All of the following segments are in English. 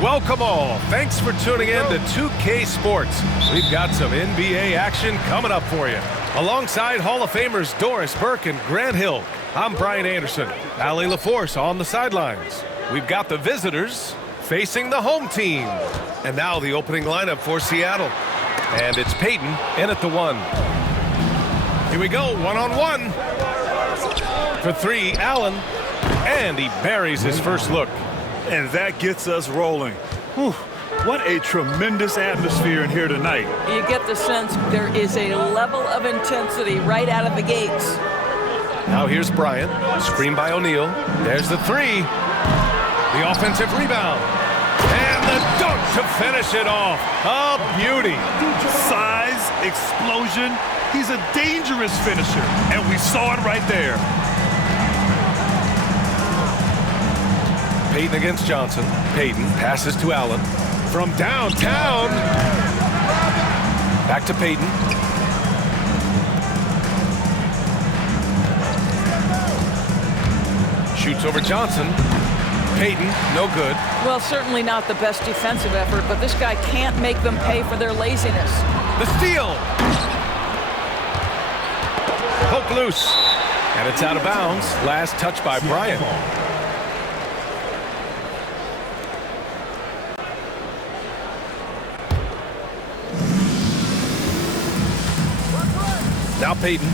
Welcome all. Thanks for tuning in to 2K Sports. We've got some NBA action coming up for you. Alongside Hall of Famers Doris Burke and Grant Hill, I'm Brian Anderson. Allie LaForce on the sidelines. We've got the visitors facing the home team. And now the opening lineup for Seattle. And it's Payton in at the 1. Here we go, one-on-one. For 3, Allen. And he buries his first look. And that gets us rolling. Whew, what a tremendous atmosphere in here tonight. You get the sense there is a level of intensity right out of the gates. Now here's Bryant, screen by O'Neal. There's the 3. The offensive rebound. And the dunk to finish it off. A beauty. Size, explosion. He's a dangerous finisher, and we saw it right there. Payton against Johnson. Payton passes to Allen. From downtown. Back to Payton. Shoots over Johnson. Payton, no good. Well, certainly not the best defensive effort, but this guy can't make them pay for their laziness. The steal. Poke loose. And it's out of bounds. Last touch by Bryant. Now Payton.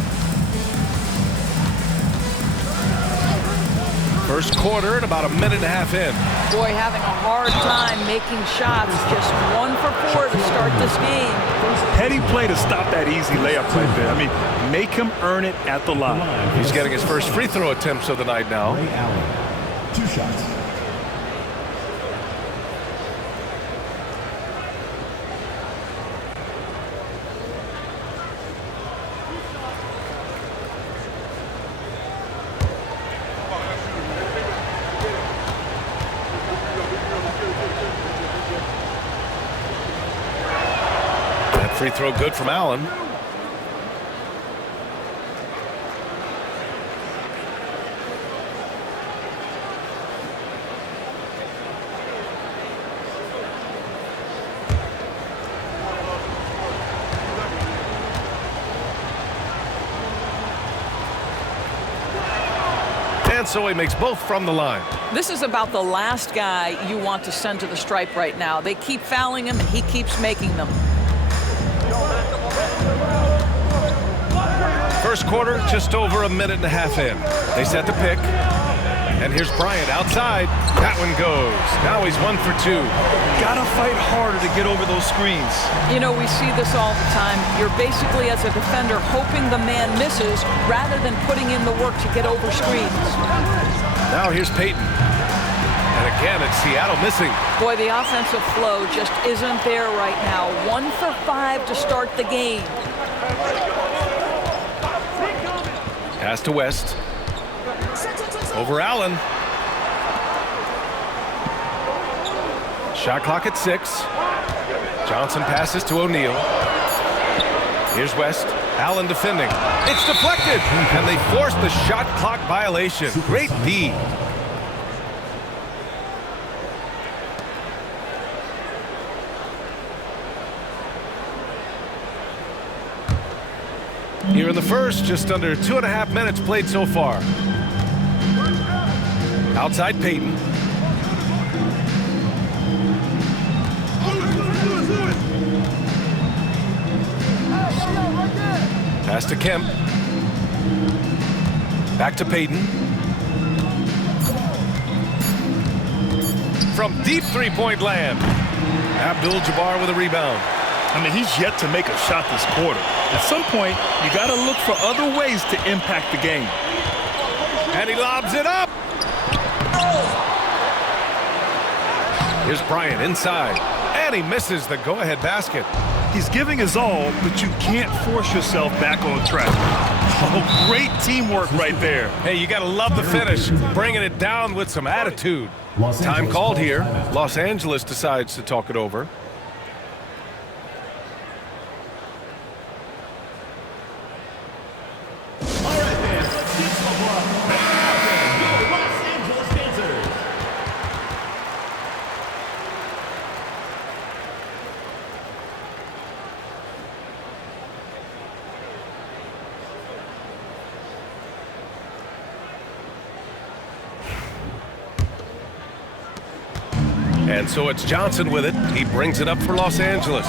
First quarter and about a minute and a half in. Boy, having a hard time making shots. Just 1 for 4 to start this game. Heady play to stop that easy layup right there. I mean, make him earn it at the line. He's getting his first free throw attempts of the night now. Ray Allen, 2 shots. Free throw good from Allen. And so he makes both from the line. This is about the last guy you want to send to the stripe right now. They keep fouling him, and he keeps making them. First quarter, just over a minute and a half in. They set the pick. And here's Bryant outside. That one goes. Now he's 1 for 2. Gotta fight harder to get over those screens. You know, we see this all the time. You're basically, as a defender, hoping the man misses rather than putting in the work to get over screens. Now here's Payton. And again, it's Seattle missing. Boy, the offensive flow just isn't there right now. 1 for 5 to start the game. Pass to West. Over Allen. Shot clock at 6. Johnson passes to O'Neal. Here's West. Allen defending. It's deflected. And they force the shot clock violation. Great D. Here in the first, just under 2.5 minutes played so far. Outside Payton. Pass to Kemp. Back to Payton. From deep three-point land. Abdul-Jabbar with a rebound. I mean, he's yet to make a shot this quarter. At some point, you got to look for other ways to impact the game. And he lobs it up. Here's Bryant inside. And he misses the go-ahead basket. He's giving his all, but you can't force yourself back on track. Oh, great teamwork right there. Hey, you got to love the finish. Bringing it down with some attitude. Time called here. Los Angeles decides to talk it over. And so it's Johnson with it. He brings it up for Los Angeles.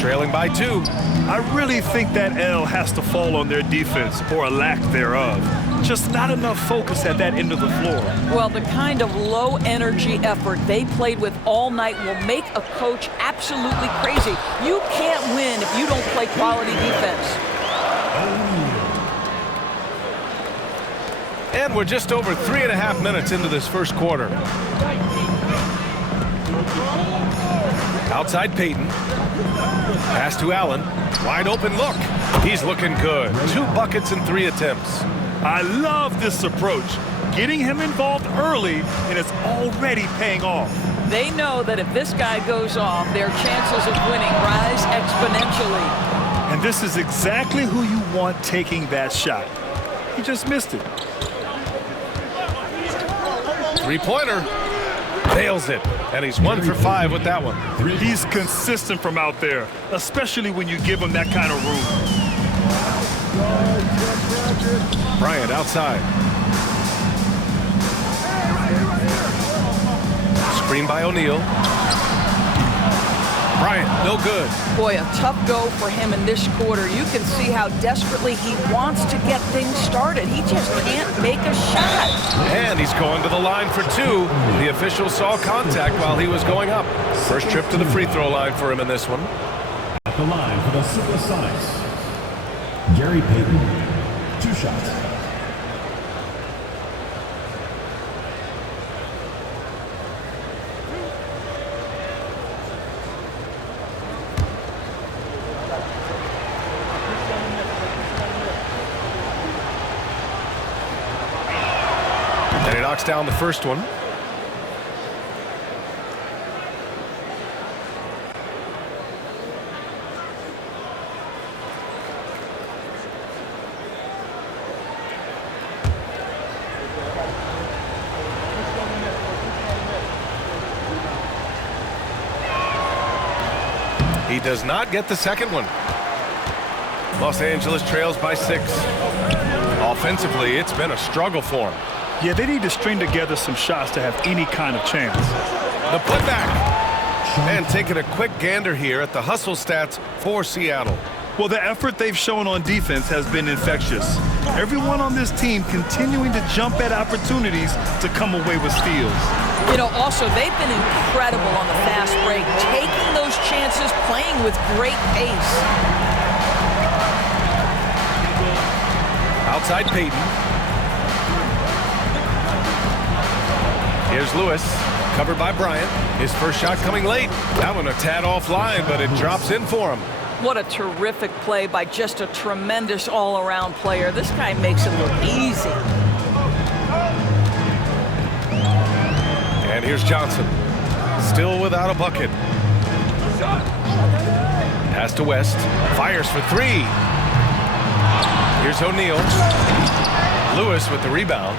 Trailing by 2. I really think that L has to fall on their defense, or a lack thereof. Just not enough focus at that end of the floor. Well, the kind of low-energy effort they played with all night will make a coach absolutely crazy. You can't win if you don't play quality defense. And we're just over 3.5 minutes into this first quarter. Outside Peyton. Pass to Allen. Wide open look. He's looking good. 2 buckets in 3 attempts. I love this approach. Getting him involved early, and it's already paying off. They know that if this guy goes off, their chances of winning rise exponentially. And this is exactly who you want taking that shot. He just missed it. 3-pointer. Nails it. And he's 1 for 5 with that one. He's consistent from out there, especially when you give him that kind of room. Bryant outside. Screen by O'Neal. Bryant, no good. Boy, a tough go for him in this quarter. You can see how desperately he wants to get things started. He just can't make a shot. And he's going to the line for 2. The official saw contact while he was going up. First trip to the free throw line for him in this one. At the line for the SuperSonics, Gary Payton. 2 shots. And he knocks down the first one. He does not get the second one. Los Angeles trails by 6. Offensively, it's been a struggle for him. Yeah, they need to string together some shots to have any kind of chance. The putback. And taking a quick gander here at the hustle stats for Seattle. Well, the effort they've shown on defense has been infectious. Everyone on this team continuing to jump at opportunities to come away with steals. You know, also, they've been incredible on the fast break, taking those chances, playing with great pace. Outside Peyton. Here's Lewis, covered by Bryant. His first shot coming late. That one a tad offline, but it drops in for him. What a terrific play by just a tremendous all-around player. This guy makes it look easy. And here's Johnson, still without a bucket. Pass to West, fires for 3. Here's O'Neal. Lewis with the rebound.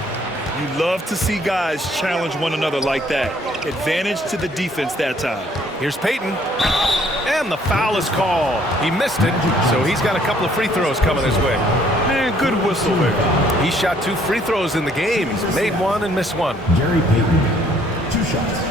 You love to see guys challenge one another like that. Advantage to the defense that time. Here's Peyton. And the foul is called. He missed it, so he's got a couple of free throws coming his way. Man, good whistle there. He shot 2 free throws in the game. He's made 1 and missed 1. Gary Payton. 2 shots.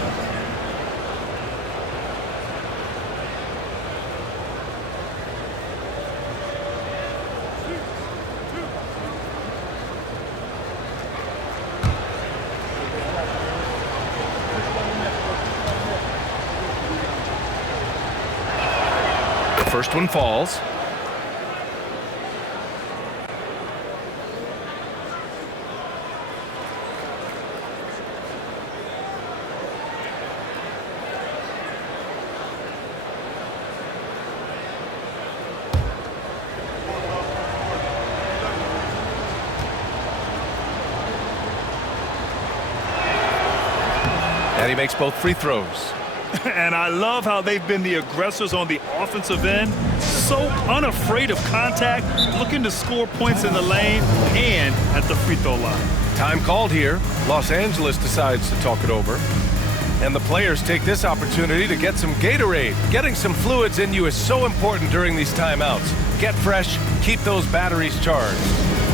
First one falls. And he makes both free throws. And I love how they've been the aggressors on the offensive end. So unafraid of contact, looking to score points in the lane and at the free throw line. Time called here. Los Angeles decides to talk it over. And the players take this opportunity to get some Gatorade. Getting some fluids in you is so important during these timeouts. Get fresh, keep those batteries charged.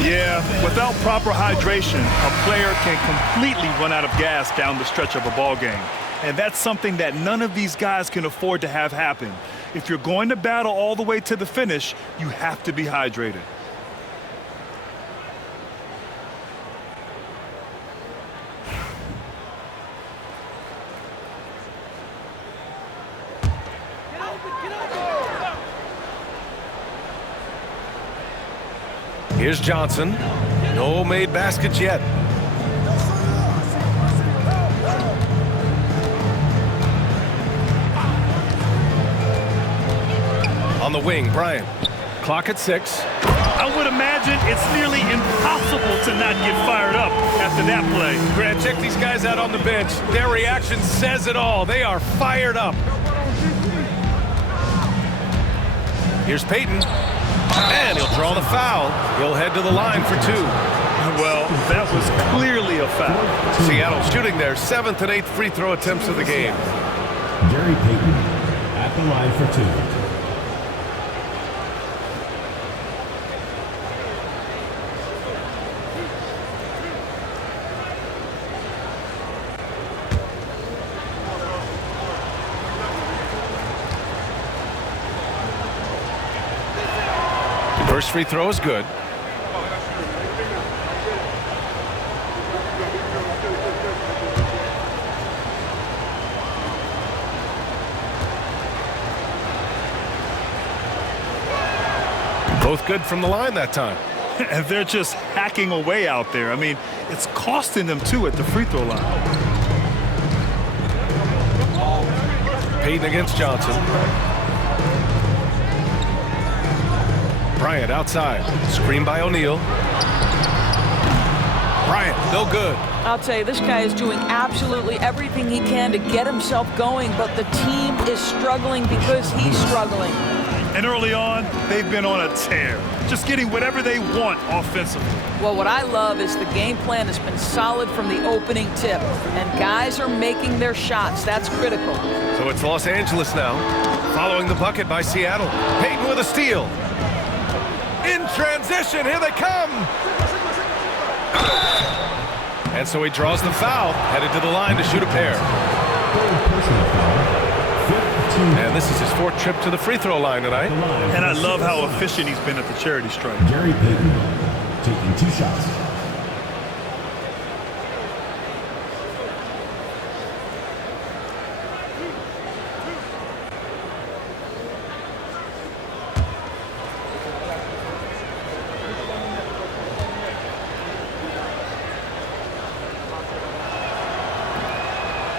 Yeah, without proper hydration, a player can completely run out of gas down the stretch of a ball game. And that's something that none of these guys can afford to have happen. If you're going to battle all the way to the finish, you have to be hydrated. Here's Johnson. No made baskets yet. On the wing, Bryant. Clock at 6. I would imagine it's nearly impossible to not get fired up after that play. Grant, check these guys out on the bench. Their reaction says it all. They are fired up. Here's Payton. And he'll draw the foul. He'll head to the line for 2. Well, that was clearly a foul. Seattle shooting their 7th and 8th free throw attempts of the game. Gary Payton at the line for 2. First free throw is good. Both good from the line that time. And they're just hacking away out there. I mean, it's costing them too at the free throw line. Payton against Johnson. Bryant outside. Screen by O'Neal. Bryant, no good. I'll tell you, this guy is doing absolutely everything he can to get himself going, but the team is struggling because he's struggling. And early on, they've been on a tear, just getting whatever they want offensively. Well, what I love is the game plan has been solid from the opening tip, and guys are making their shots. That's critical. So it's Los Angeles now, following the bucket by Seattle. Payton with a steal. In transition, here they come. And so he draws the foul, headed to the line to shoot a pair. And this is his 4th trip to the free throw line tonight. And I love how efficient he's been at the charity stripe. Gary Payton taking 2 shots.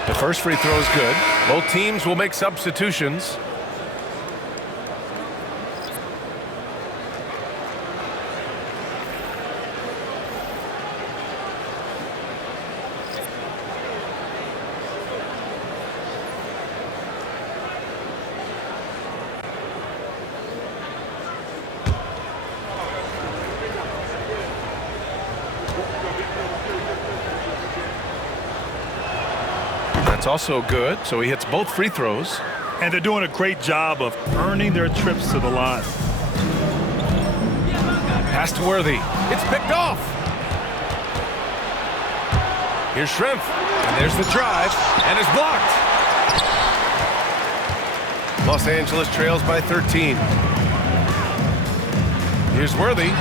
The first free throw is good. Both teams will make substitutions. That's also good, so he hits both free throws. And they're doing a great job of earning their trips to the line. Pass to Worthy. It's picked off. Here's Shrimp. And there's the drive. And it's blocked. Los Angeles trails by 13. Here's Worthy.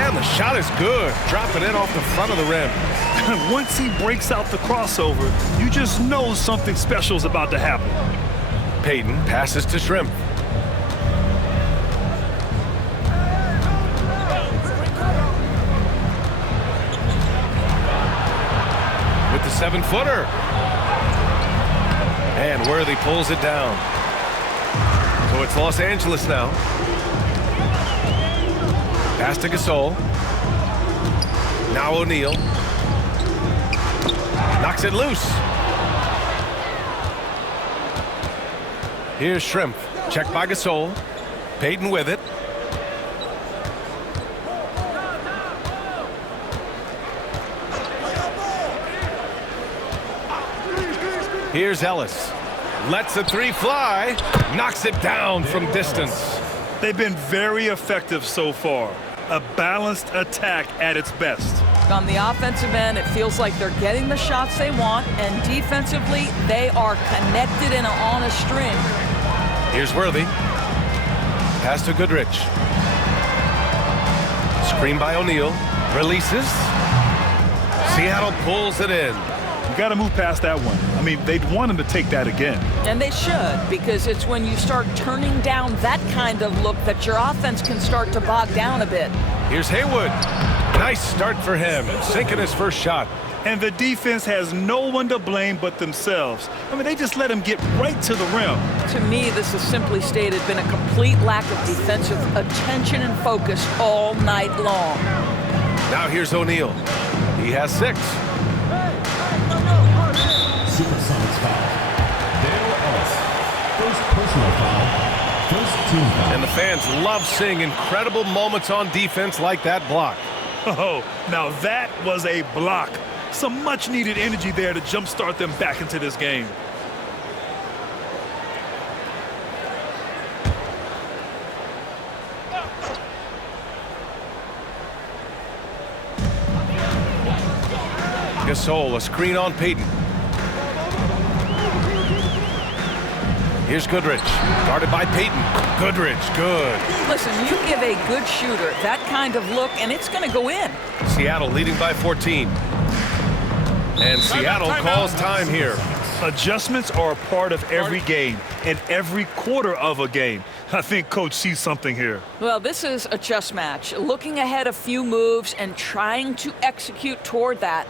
And the shot is good. Dropping in off the front of the rim. Once he breaks out the crossover, you just know something special is about to happen. Payton passes to Shrimp. With the 7-footer. And Worthy pulls it down. So it's Los Angeles now. Pass to Gasol. Now O'Neal. Knocks it loose. Here's Shrimp. Checked by Gasol. Payton with it. Here's Ellis. Lets the 3 fly. Knocks it down from distance. They've been very effective so far. A balanced attack at its best. On the offensive end, it feels like they're getting the shots they want, and defensively, they are connected and on a string. Here's Worthy. Pass to Goodrich. Screen by O'Neal. Releases. Seattle pulls it in. You got to move past that one. I mean, they'd want him to take that again. And they should, because it's when you start turning down that kind of look that your offense can start to bog down a bit. Here's Haywood. Nice start for him, sinking his first shot. And the defense has no one to blame but themselves. I mean, they just let him get right to the rim. To me, this has simply stated been a complete lack of defensive attention and focus all night long. Now here's O'Neal. He has 6. SuperSonics foul. Dale Ellis. First personal foul. First team foul. And the fans love seeing incredible moments on defense like that block. Oh, now that was a block. Some much-needed energy there to jumpstart them back into this game. Gasol, a screen on Payton. Here's Goodrich, guarded by Payton. Goodrich, good. Listen, you give a good shooter that kind of look, and it's going to go in. Seattle leading by 14. And Seattle calls time here. Adjustments are a part of every game and every quarter of a game. I think Coach sees something here. Well, this is a chess match, looking ahead a few moves and trying to execute toward that.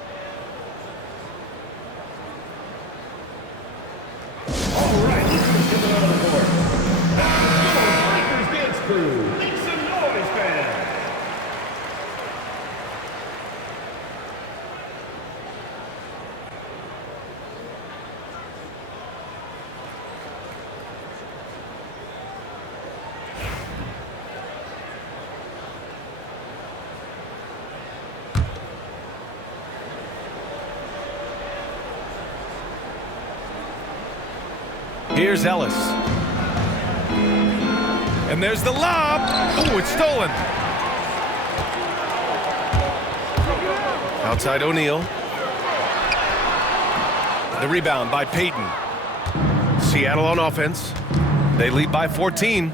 All right, let's get on the board. Lakers dance crew. Make some noise, fans. Here's Ellis. And there's the lob. Oh, it's stolen. Outside O'Neal. The rebound by Payton. Seattle on offense. They lead by 14.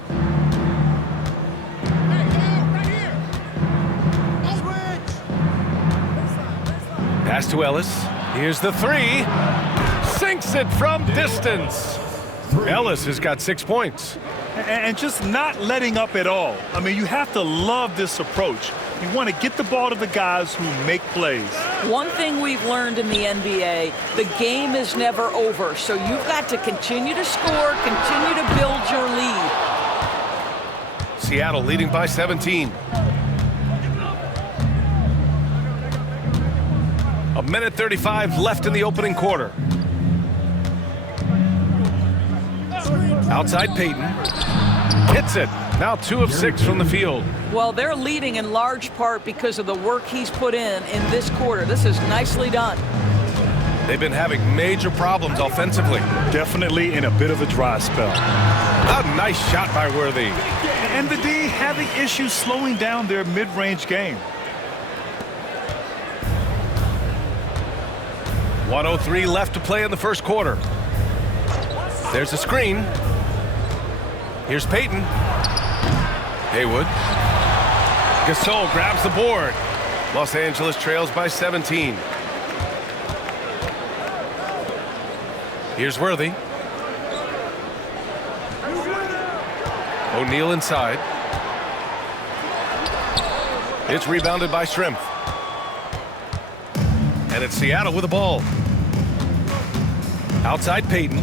Pass to Ellis. Here's the 3. Sinks it from distance. Ellis has got 6 points. And just not letting up at all. I mean, you have to love this approach. You want to get the ball to the guys who make plays. One thing we've learned in the NBA, the game is never over. So you've got to continue to score, continue to build your lead. Seattle leading by 17. A minute 35 left in the opening quarter. Outside Payton. Hits it. Now 2 of 6 from the field. Well, they're leading in large part because of the work he's put in this quarter. This is nicely done. They've been having major problems offensively. Definitely in a bit of a dry spell. A nice shot by Worthy. And the D having issues slowing down their mid-range game. 1:03 left to play in the first quarter. There's a screen. Here's Payton. Haywood. Gasol grabs the board. Los Angeles trails by 17. Here's Worthy. O'Neal inside. It's rebounded by Shrimp. And it's Seattle with the ball. Outside Payton.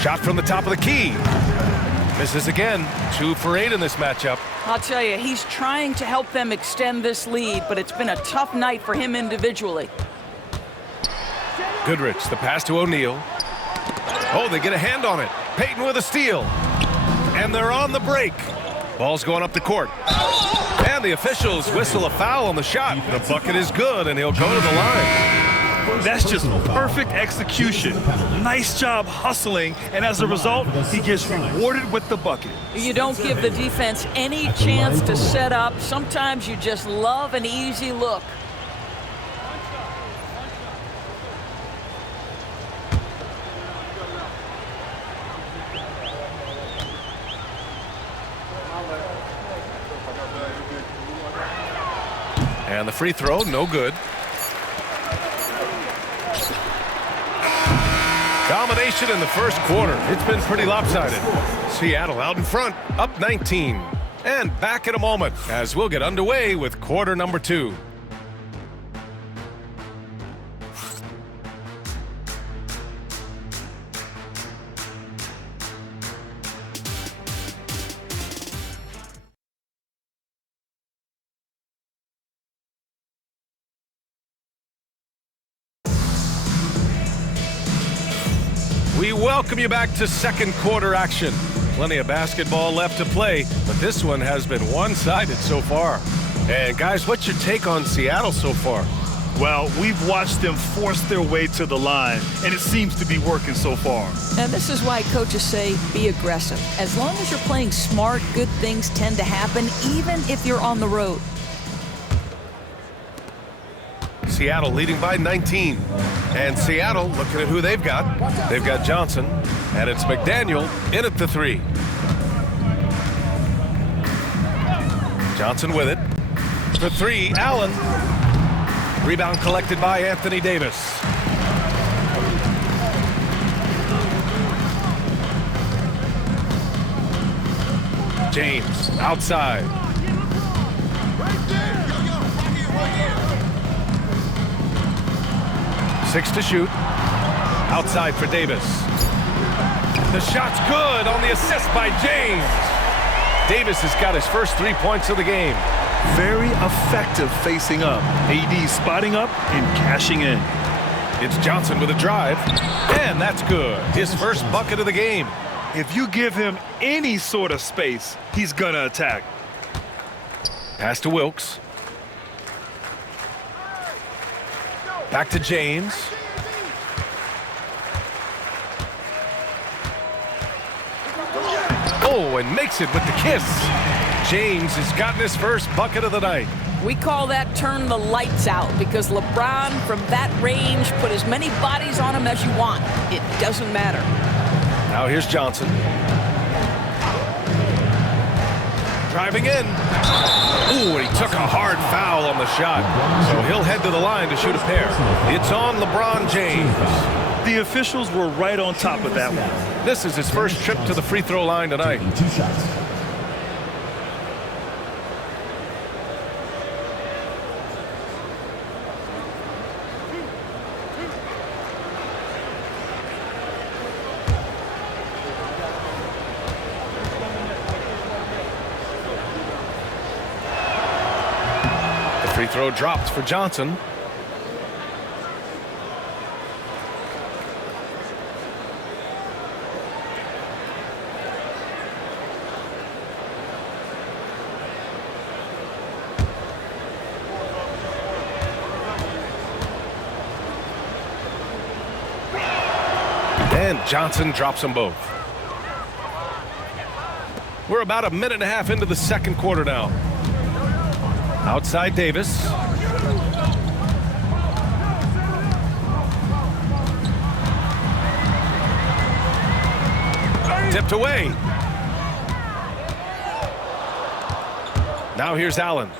Shot from the top of the key. Misses again. 2 for 8 in this matchup. I'll tell you, he's trying to help them extend this lead, but it's been a tough night for him individually. Goodrich, the pass to O'Neal. Oh, they get a hand on it. Payton with a steal. And they're on the break. Ball's going up the court. And the officials whistle a foul on the shot. The bucket is good, and he'll go to the line. That's just perfect execution. Nice job hustling, and as a result, he gets rewarded with the bucket. You don't give the defense any chance to set up. Sometimes you just love an easy look. And the free throw, no good. Domination in the first quarter. It's been pretty lopsided. Seattle out in front, up 19. And back in a moment as we'll get underway with quarter number 2. We welcome you back to second quarter action. Plenty of basketball left to play, but this one has been one-sided so far. And guys, what's your take on Seattle so far? Well, we've watched them force their way to the line, and it seems to be working so far. And this is why coaches say be aggressive. As long as you're playing smart, good things tend to happen, even if you're on the road. Seattle leading by 19. And Seattle, looking at who they've got. They've got Johnson, and it's McDaniel in at the 3. Johnson with it. For 3, Allen. Rebound collected by Anthony Davis. James outside. Six to shoot. Outside for Davis. The shot's good on the assist by James. Davis has got his first 3 points of the game. Very effective facing up. AD spotting up and cashing in. It's Johnson with a drive. And that's good. His first bucket of the game. If you give him any sort of space, he's gonna attack. Pass to Wilkes. Back to James. Oh, and makes it with the kiss. James has gotten his first bucket of the night. We call that turn the lights out because LeBron, from that range, put as many bodies on him as you want. It doesn't matter. Now here's Johnson. Driving in. Ooh, and he took a hard foul on the shot. So he'll head to the line to shoot a pair. It's on LeBron James. The officials were right on top of that one. This is his first trip to the free throw line tonight. 2 shots. Free throw dropped for Johnson. And Johnson drops them both. We're about a minute and a half into the second quarter now. Outside Davis. Tipped away. Now here's Allen.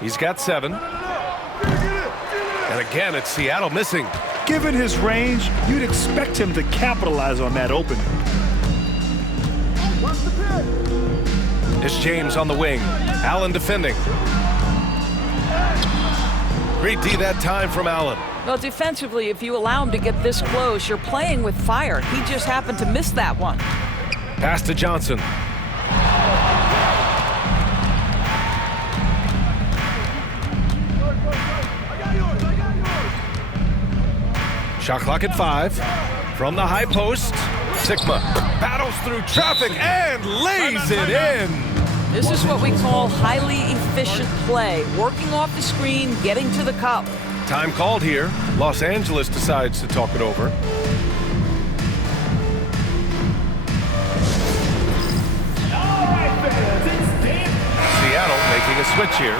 He's got 7. And again, it's Seattle missing. Given his range, you'd expect him to capitalize on that opening. It's James on the wing. Allen defending. Great D that time from Allen. Well, defensively, if you allow him to get this close, you're playing with fire. He just happened to miss that one. Pass to Johnson. Shot clock at 5. From the high post, Sigma battles through traffic and lays it in. This is what we call highly efficient play. Working off the screen, getting to the cup. Time called here. Los Angeles decides to talk it over. Seattle making a switch here.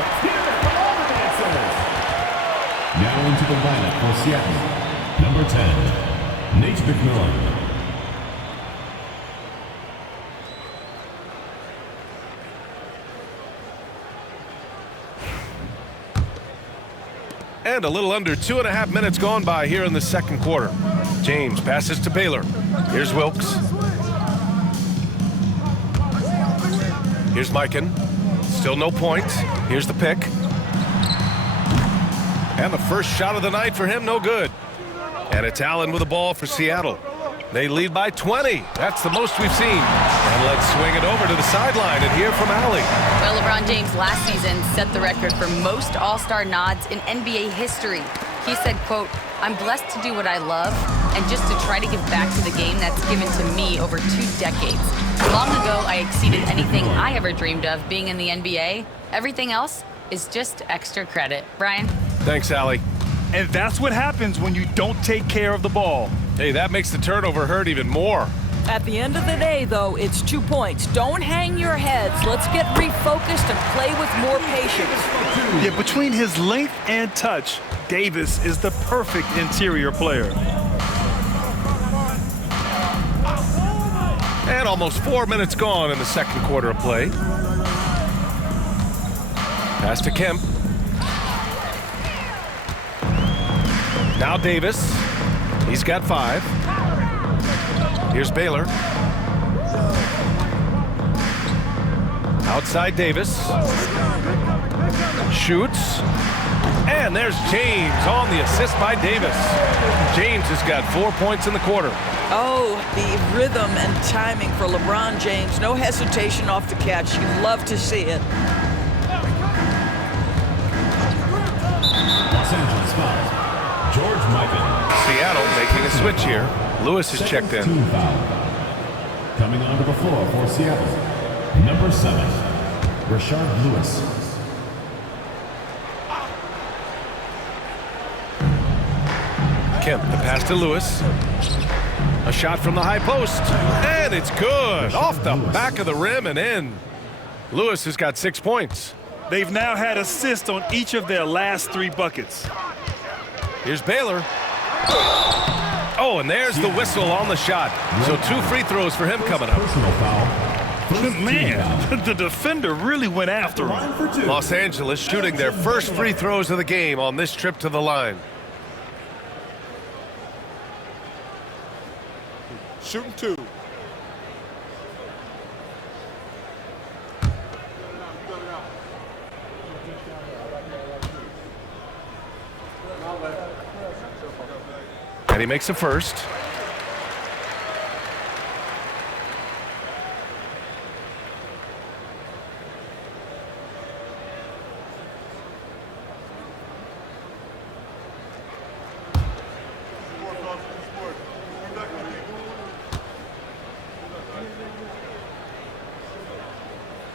Now into the lineup for Seattle. Number 10, Nate McMillan. And a little under 2.5 minutes gone by here in the second quarter. James passes to Baylor. Here's Wilkes. Here's Mikan. Still no points. Here's the pick. And the first shot of the night for him, no good. And it's Allen with the ball for Seattle. They lead by 20. That's the most we've seen. And let's swing it over to the sideline and hear from Allie. Well, LeBron James last season set the record for most All-Star nods in NBA history. He said, quote, "I'm blessed to do what I love and just to try to give back to the game that's given to me over 2 decades. Long ago, I exceeded anything I ever dreamed of being in the NBA. Everything else is just extra credit." Brian? Thanks, Allie. And that's what happens when you don't take care of the ball. Hey, that makes the turnover hurt even more. At the end of the day, though, it's 2 points. Don't hang your heads. Let's get refocused and play with more patience. Yeah, between his length and touch, Davis is the perfect interior player. And almost 4 minutes gone in the second quarter of play. Pass to Kemp. Now Davis. He's got 5. Here's Baylor. Outside Davis. Shoots. And there's James on the assist by Davis. James has got 4 points in the quarter. Oh, the rhythm and timing for LeBron James. No hesitation off the catch. You love to see it. Los Angeles foul. George Mikan. Seattle making a switch here. Lewis is checked in. Team foul. Coming onto the floor for Seattle. Number 7, Rashard Lewis. Kemp, the pass to Lewis. A shot from the high post. And it's good. Off the back of the rim and in. Lewis has got 6 points. They've now had assists on each of their last 3 buckets. Here's Baylor. Oh, and there's the whistle on the shot. So 2 free throws for him coming up. Personal foul. Man, the defender really went after him. Los Angeles shooting their first free throws of the game on this trip to the line. Shooting 2. And he makes a first.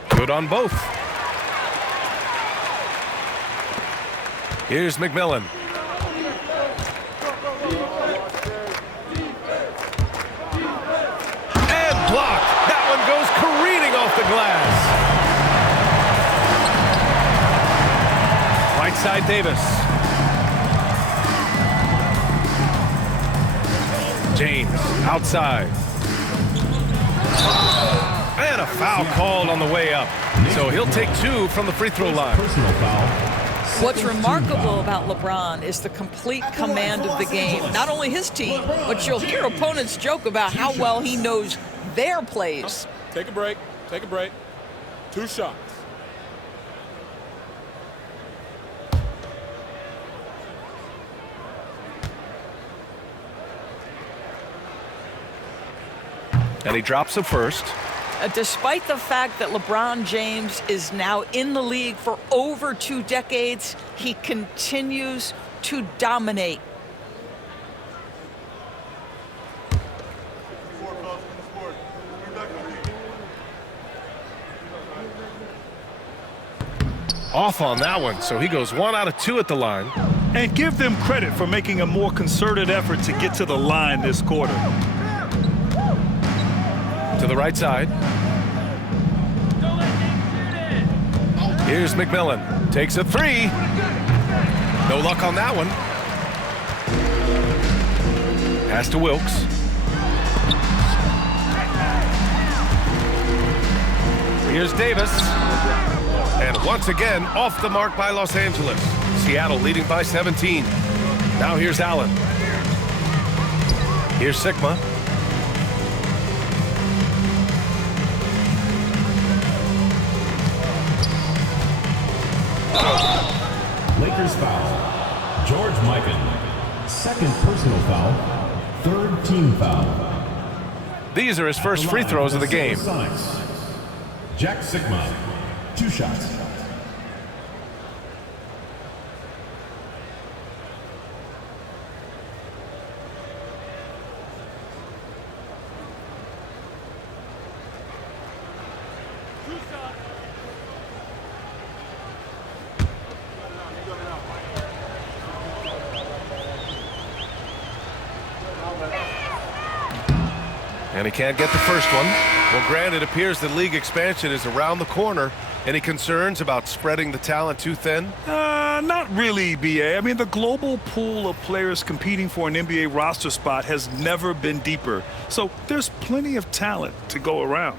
Good on both. Here's McMillan. And blocked. That one goes careening off the glass. Right side Davis. James outside. And a foul called on the way up. So he'll take 2 from the free throw line. Personal foul. What's remarkable about LeBron is the complete command of the game. Not only his team, but you'll hear opponents joke about how well he knows their plays. Take a break. Take a break. 2 shots. And he drops the first. Despite the fact that LeBron James is now in the league for over 2 decades, he continues to dominate. Off on that one, so he goes 1 out of 2 at the line. And give them credit for making a more concerted effort to get to the line this quarter. To the right side. Here's McMillan. Takes a three. No luck on that one. Pass to Wilkes. Here's Davis. And once again, off the mark by Los Angeles. Seattle leading by 17. Now here's Allen. Here's Sigma. Lakers foul. George Mikan. Second personal foul. Third team foul. These are his first free throws of the game. SuperSonics. Jack Sigma. 2 shots. And he can't get the first one. Well, Grant, it appears that league expansion is around the corner. Any concerns about spreading the talent too thin? Not really, BA. I mean, the global pool of players competing for an NBA roster spot has never been deeper. So there's plenty of talent to go around.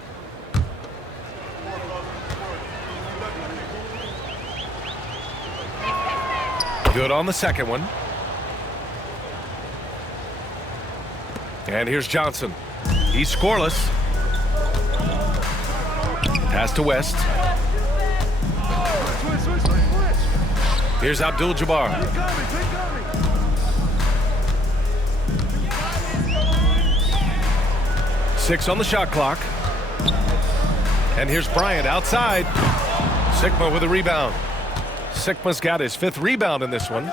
Good on the second one. And here's Johnson. He's scoreless. Pass to West. Here's Abdul-Jabbar. Six on the shot clock. And here's Bryant outside. Sigma with a rebound. Sigma's got his 5th rebound in this one.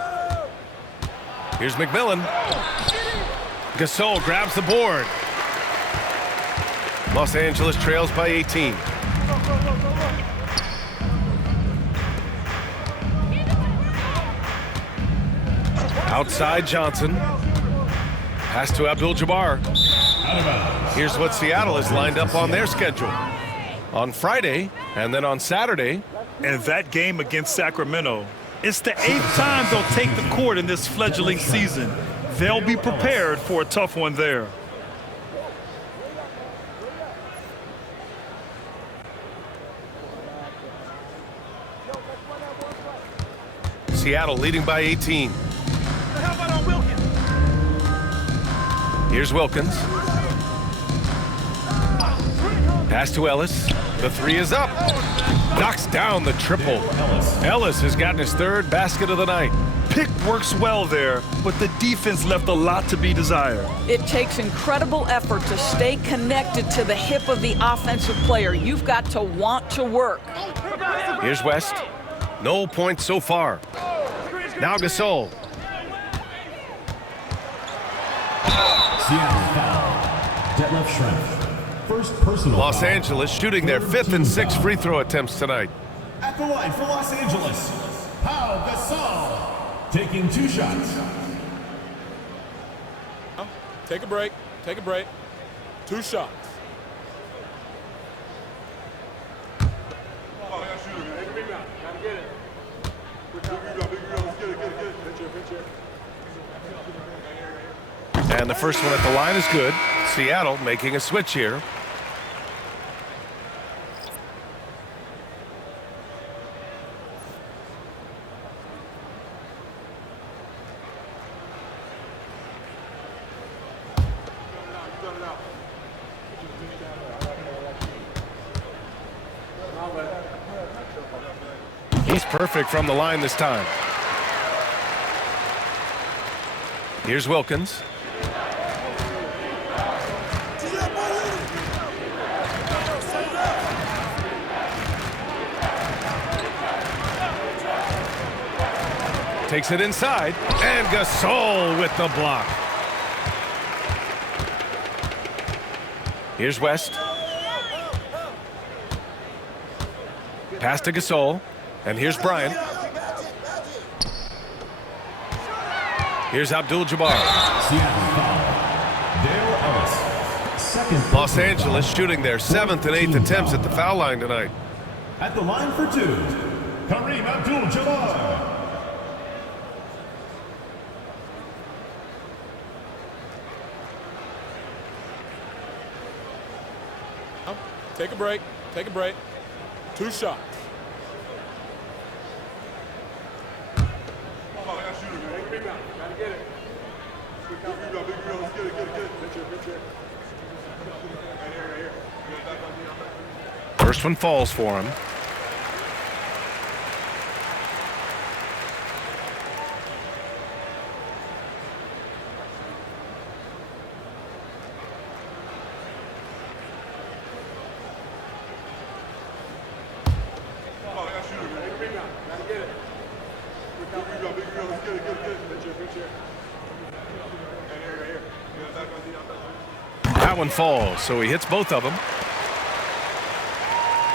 Here's McMillan. Gasol grabs the board. Los Angeles trails by 18. Outside Johnson. Pass to Abdul-Jabbar. Here's what Seattle has lined up on their schedule. On Friday and then on Saturday. And that game against Sacramento, it's the 8th time they'll take the court in this fledgling season. They'll be prepared for a tough one there. Seattle leading by 18. Here's Wilkins. Pass to Ellis. The 3 is up. Knocks down the triple. Ellis has gotten his 3rd basket of the night. Pick works well there, but the defense left a lot to be desired. It takes incredible effort to stay connected to the hip of the offensive player. You've got to want to work. Here's West. No points so far. Now Gasol. Seattle foul. Detlef Schrempf. First personal Los foul. Angeles shooting their 5th and 6th free throw attempts tonight. At the line for Los Angeles, Pau Gasol. Taking 2 shots. Take a break. Take a break. 2 shots. And the first one at the line is good. Seattle making a switch here. He's perfect from the line this time. Here's Wilkins. Takes it inside, and Gasol with the block. Here's West. Pass to Gasol, and here's Bryant. Here's Abdul-Jabbar. Seattle foul. Dale Ellis. Second. Los Angeles shooting their 7th and 8th attempts at the foul line tonight. At the line for 2, Kareem Abdul-Jabbar. Take a break. Take a break. 2 shots. First one falls for him. That one falls, so he hits both of them.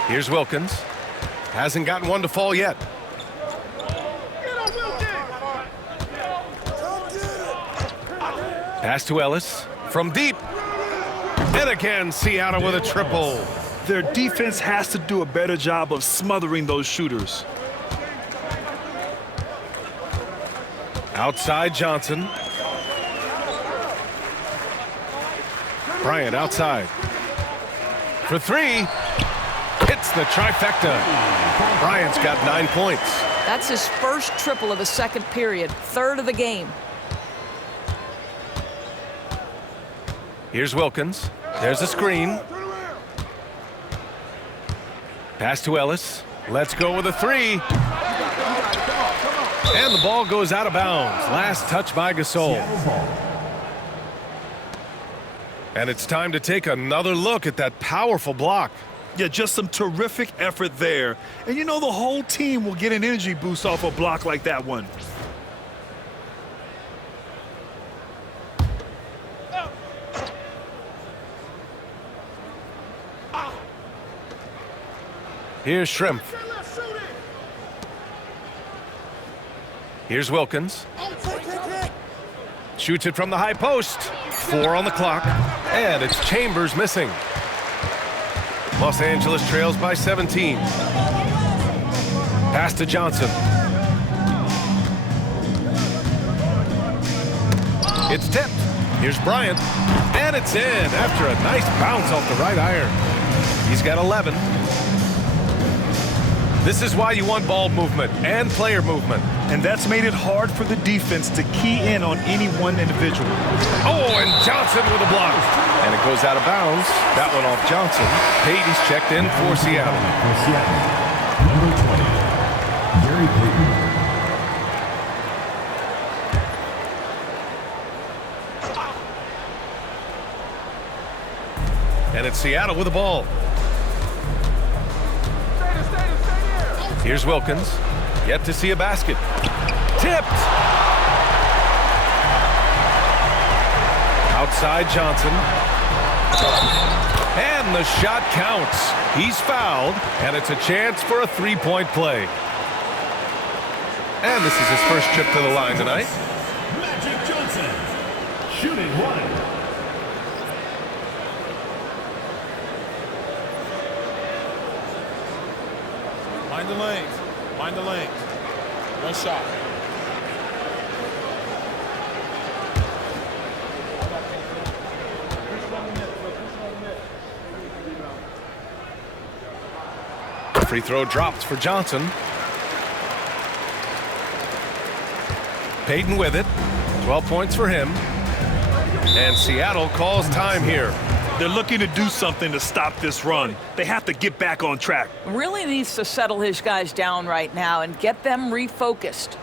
Here's Wilkins. Hasn't gotten one to fall yet. Pass to Ellis from deep. And again, Seattle with a triple. Their defense has to do a better job of smothering those shooters. Outside Johnson. Bryant outside. For 3. Hits the trifecta. Bryant's got 9 points. That's his first triple of the second period, 3rd of the game. Here's Wilkins. There's a screen. Pass to Ellis. Let's go with a 3. And the ball goes out of bounds. Last touch by Gasol. And it's time to take another look at that powerful block. Yeah, just some terrific effort there. And you know the whole team will get an energy boost off a block like that one. Here's Shrimp. Here's Wilkins. Shoots it from the high post. 4 on the clock. And it's Chambers missing. Los Angeles trails by 17. Pass to Johnson. It's tipped. Here's Bryant. And it's in after a nice bounce off the right iron. He's got 11. This is why you want ball movement and player movement. And that's made it hard for the defense to key in on any one individual. Oh, and Johnson with a block. And it goes out of bounds. That one off Johnson. Payton's checked in for Seattle. For Seattle, number 20, Gary Payton. And it's Seattle with the ball. Here's Wilkins. Yet to see a basket. Tipped. Outside Johnson. And the shot counts. He's fouled, and it's a chance for a 3-point play. And this is his first trip to the line tonight. Magic Johnson, shooting 1. Mind the lanes. Mind the lanes. 1 shot. Free throw dropped for Johnson. Payton with it. 12 points for him. And Seattle calls time here. They're looking to do something to stop this run. They have to get back on track. Really needs to settle his guys down right now and get them refocused.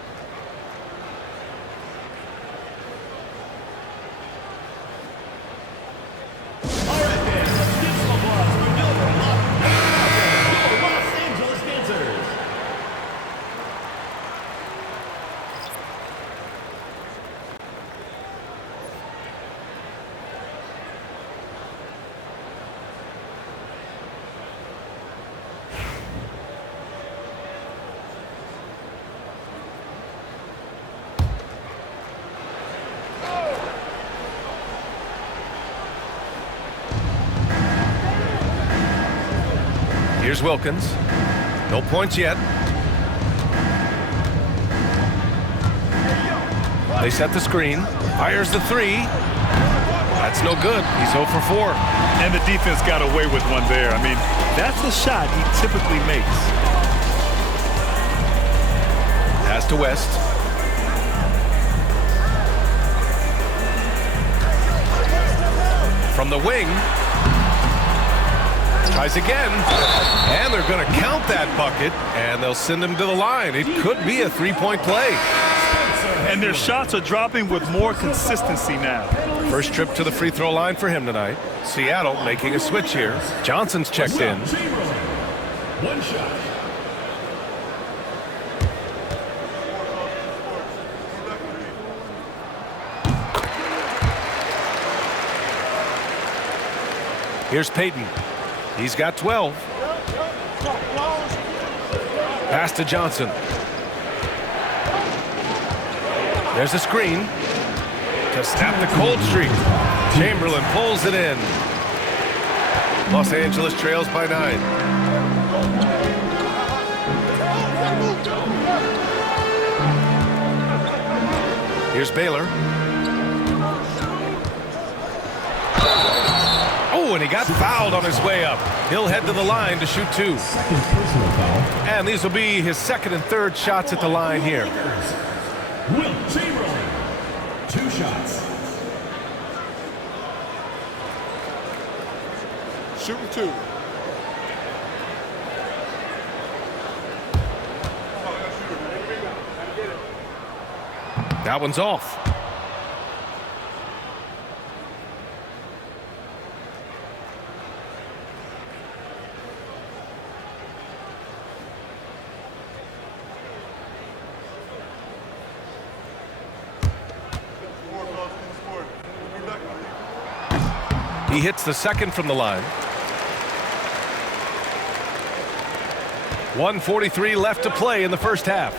Here's Wilkins. No points yet. They set the screen. Fires the three. That's no good. He's 0 for 4. And the defense got away with one there. I mean, that's the shot he typically makes. Pass to West. From the wing. Tries again. And they're going to count that bucket. And they'll send him to the line. It could be a three-point play. And their shots are dropping with more consistency now. First trip to the free throw line for him tonight. Seattle making a switch here. Johnson's checked in. One shot. Here's Payton. He's got 12. Pass to Johnson. There's a screen to snap the cold streak. Chamberlain pulls it in. Los Angeles trails by 9. Here's Baylor. Oh, and he got fouled on his way up. He'll head to the line to shoot 2. Second personal foul. And these will be his second and third shots at the line here. Will Chamberlain. 2 shots. Shooting 2. That one's off. He hits the second from the line. 1:43 left to play in the first half.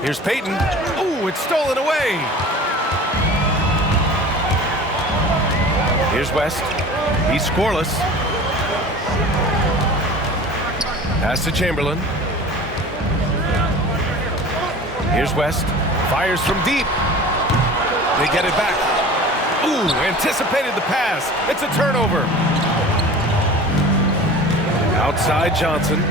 Here's Payton. Oh, it's stolen away. Here's West. He's scoreless. Pass to Chamberlain. Here's West. Fires from deep. They get it back. Ooh, anticipated the pass. It's a turnover. Outside Johnson.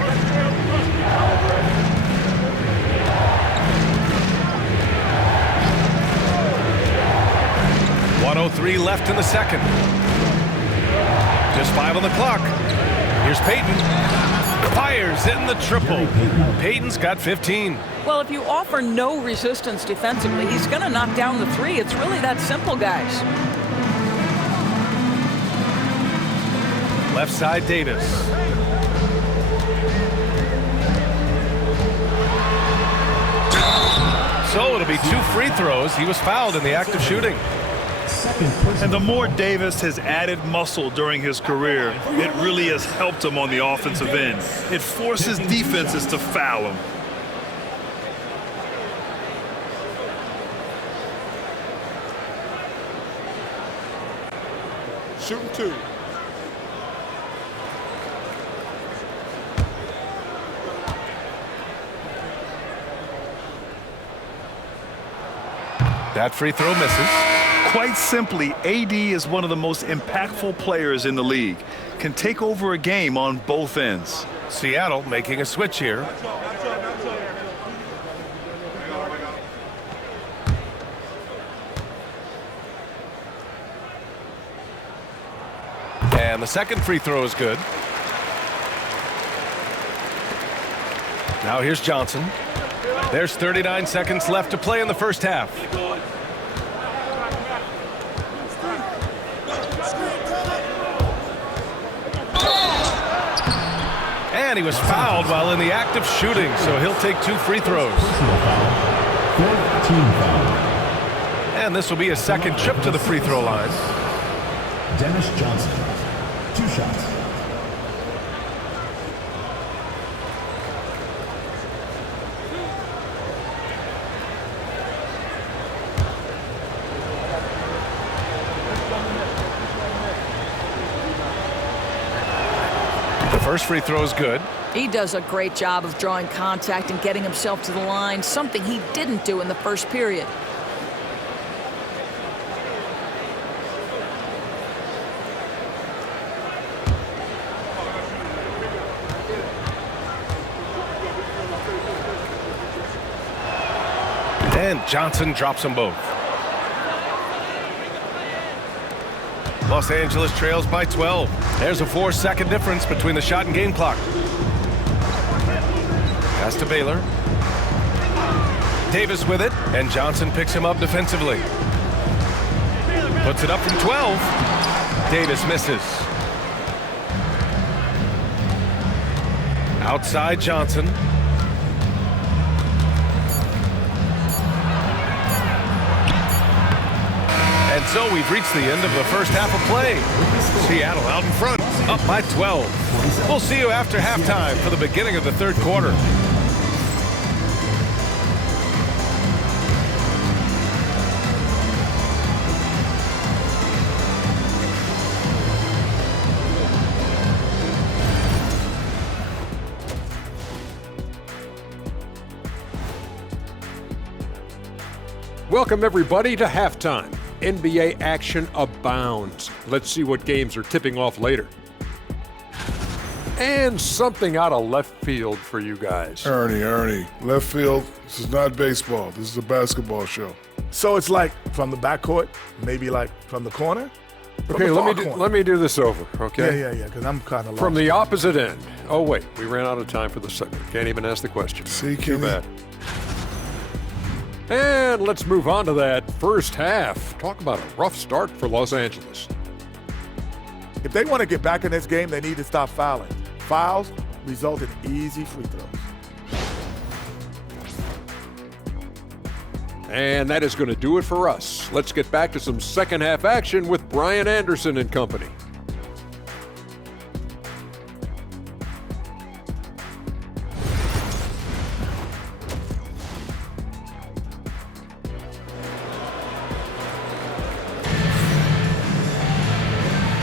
.103 left in the second. Just 5 on the clock. Here's Payton. Fires in the triple. Payton's got 15. Well, if you offer no resistance defensively, he's going to knock down the three. It's really that simple, guys. Left side Davis. So it'll be 2 free throws. He was fouled in the act of shooting. And the more Davis has added muscle during his career, it really has helped him on the offensive end. It forces defenses to foul him. Shooting 2. That free throw misses. Quite simply, AD is one of the most impactful players in the league. Can take over a game on both ends. Seattle making a switch here. And the second free throw is good. Now here's Johnson. There's 39 seconds left to play in the first half. And he was fouled while in the act of shooting, so he'll take 2 free throws. And this will be his second trip to the free throw line. Dennis Johnson. 2 shots. First free throw is good. He does a great job of drawing contact and getting himself to the line, something he didn't do in the first period. And Johnson drops them both. Los Angeles trails by 12. There's a 4-second difference between the shot and game clock. Pass to Baylor. Davis with it, and Johnson picks him up defensively. Puts it up from 12. Davis misses. Outside Johnson. And so we've reached the end of the first half of play. Seattle out in front, up by 12. We'll see you after halftime for the beginning of the third quarter. Welcome, everybody, to halftime. NBA action abounds. Let's see what games are tipping off later. And something out of left field for you guys. Ernie, left field, this is not baseball. This is a basketball show. So it's like from the backcourt, maybe like from the corner? Okay, let me do this over, okay? Yeah, because I'm kind of lost. From the opposite end. Oh, wait, we ran out of time for the segment. Can't even ask the question. See, Too Kenny? bad. And let's move on to that first half. Talk about a rough start for Los Angeles. If they want to get back in this game, they need to stop fouling. Fouls result in easy free throws. And that is going to do it for us. Let's get back to some second half action with Brian Anderson and company.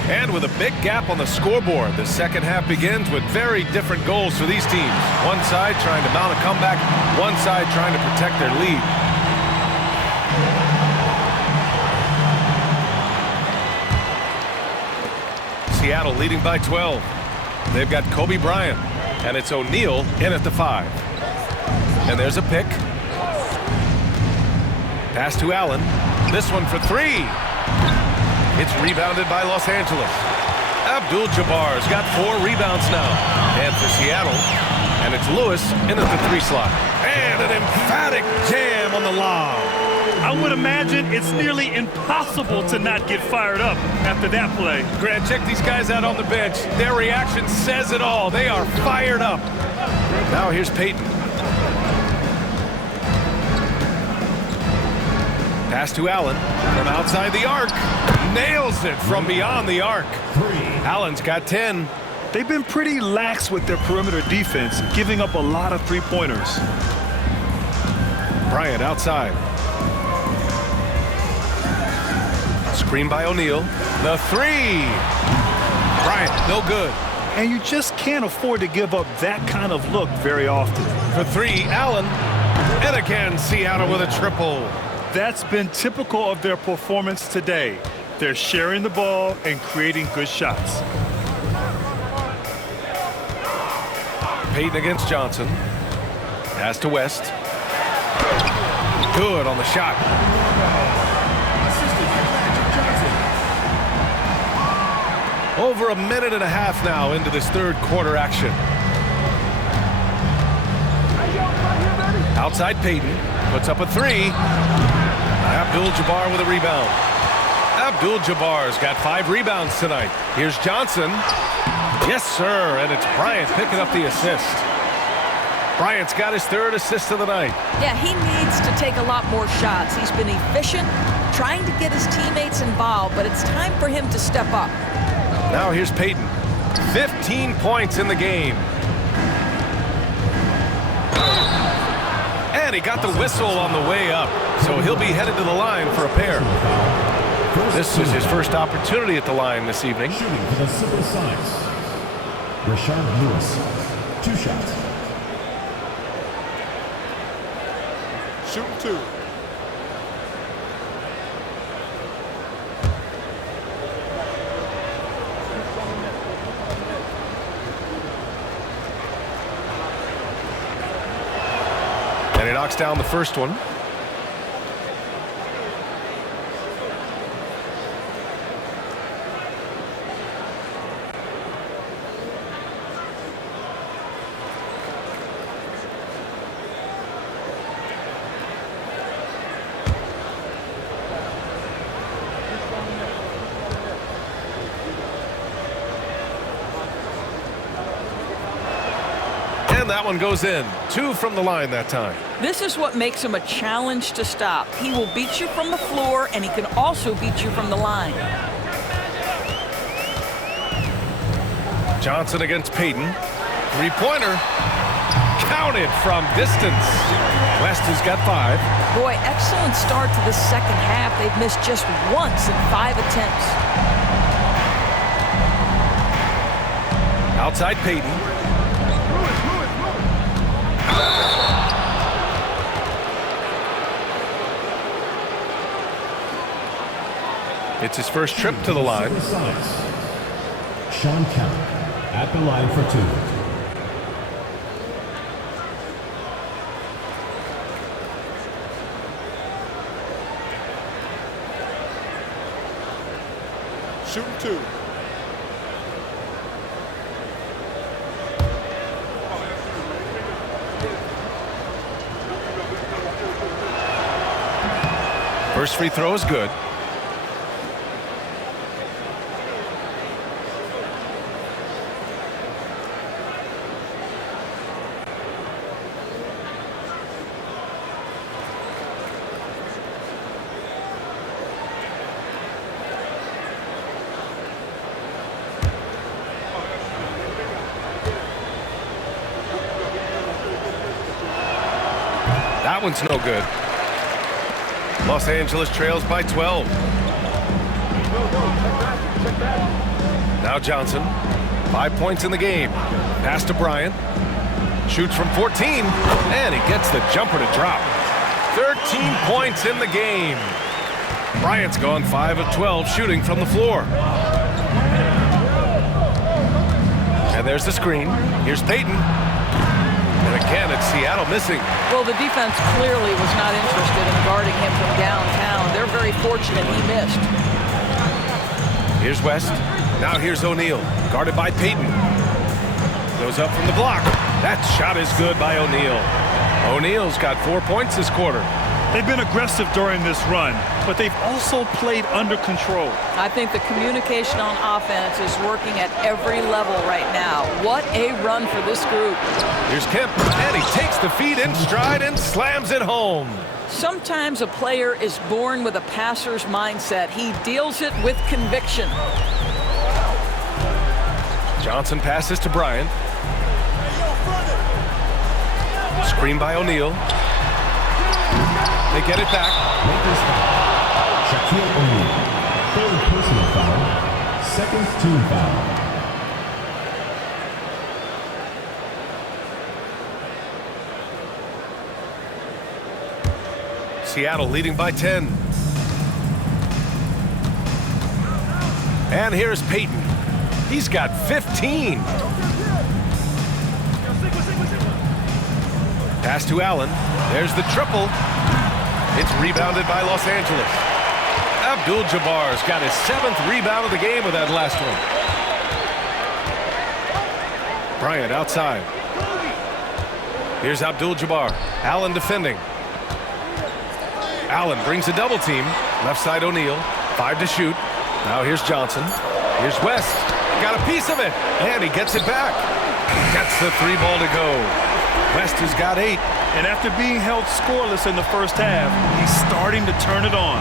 And with a big gap on the scoreboard, the second half begins with very different goals for these teams. One side trying to mount a comeback, one side trying to protect their lead. Seattle leading by 12. They've got Kobe Bryant, and it's O'Neal in at the 5. And there's a pick. Pass to Allen. This one for 3. It's rebounded by Los Angeles. Abdul-Jabbar's got 4 rebounds now. And for Seattle, and it's Lewis in at the 3 slot. And an emphatic jam on the lob. I would imagine it's nearly impossible to not get fired up after that play. Grant, check these guys out on the bench. Their reaction says it all. They are fired up. Now here's Peyton. Pass to Allen from outside the arc. Nails it from beyond the arc. Allen's got 10. They've been pretty lax with their perimeter defense, giving up a lot of three-pointers. Bryant outside. Screen by O'Neal. The 3. Bryant, no good. And you just can't afford to give up that kind of look very often. For 3, Allen. And again, Seattle with a triple. That's been typical of their performance today. They're sharing the ball and creating good shots. Peyton against Johnson. Pass to West. Good on the shot. Over a minute and a half now into this third quarter action. Outside Peyton. Puts up a 3. Abdul-Jabbar with a rebound. Abdul-Jabbar's got 5 rebounds tonight. Here's Johnson. Yes, sir, and it's Bryant picking up the assist. Bryant's got his 3rd assist of the night. Yeah, he needs to take a lot more shots. He's been efficient, trying to get his teammates involved, but it's time for him to step up. Now here's Peyton. 15 points in the game. And he got the whistle on the way up, so he'll be headed to the line for a pair. This is his first opportunity at the line this evening. Shooting for the SuperSonics, Rashard Lewis, 2 shots. Shooting 2. And he knocks down the first one. And that one goes in. 2 from the line that time. This is what makes him a challenge to stop. He will beat you from the floor, and he can also beat you from the line. Johnson against Payton. 3-pointer. Counted from distance. West has got 5. Boy, excellent start to the second half. They've missed just once in 5 attempts. Outside Payton. It's his first trip to the line. SuperSonics. Sean Kemp at the line for 2. Shooting 2. First free throw is good. That one's no good. Los Angeles trails by 12. Now Johnson. 5 points in the game. Pass to Bryant. Shoots from 14. And he gets the jumper to drop. 13 points in the game. Bryant's gone 5 of 12 shooting from the floor. And there's the screen. Here's Payton. And again, it's Seattle missing. Well, the defense clearly was not interested in guarding him from downtown. They're very fortunate he missed. Here's West. Now here's O'Neal. Guarded by Payton. Goes up from the block. That shot is good by O'Neal. O'Neal's got 4 points this quarter. They've been aggressive during this run, but they've also played under control. I think the communication on offense is working at every level right now. What a run for this group. Here's Kemp, and he takes the feed in stride and slams it home. Sometimes a player is born with a passer's mindset. He deals it with conviction. Johnson passes to Bryant. Screen by O'Neal. They get it back. Shaquille O'Neal, 3rd personal foul, 2nd team foul. Seattle leading by 10. And here's Payton. He's got 15. Pass to Allen. There's the triple. It's rebounded by Los Angeles. Abdul-Jabbar's got his 7th rebound of the game with that last one. Bryant outside. Here's Abdul-Jabbar. Allen defending. Allen brings a double team. Left side O'Neal. 5 to shoot. Now here's Johnson. Here's West. Got a piece of it. And he gets it back. Gets the 3 ball to go. West has got 8. And after being held scoreless in the first half, he's starting to turn it on.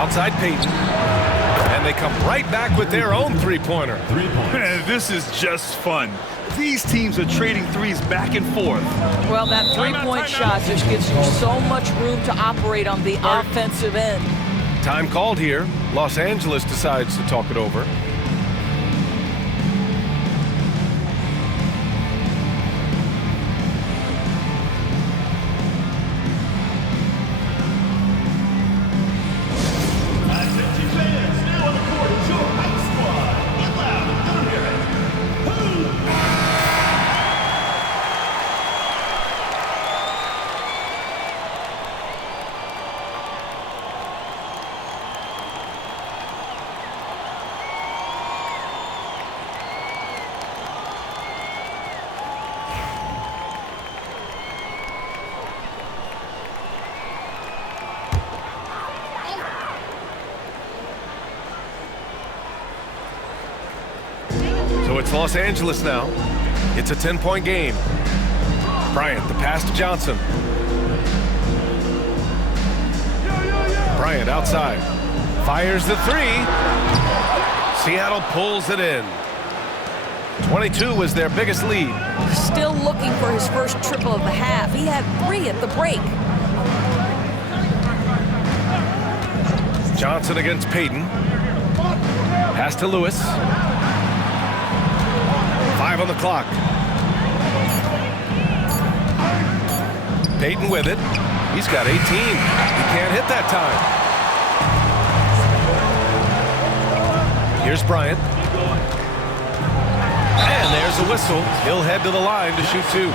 Outside Payton. And they come right back with their own 3-pointer. 3 points. This is just fun. These teams are trading threes back and forth. Well, that 3-point shot just gives you so much room to operate on the offensive end. Time called here. Los Angeles decides to talk it over. So it's Los Angeles now. It's a 10-point game. Bryant, the pass to Johnson. Bryant outside. Fires the three. Seattle pulls it in. 22 was their biggest lead. Still looking for his first triple of the half. He had 3 at the break. Johnson against Payton. Pass to Lewis. 5 on the clock. Payton with it. He's got 18. He can't hit that time. Here's Bryant. And there's a whistle. He'll head to the line to shoot 2.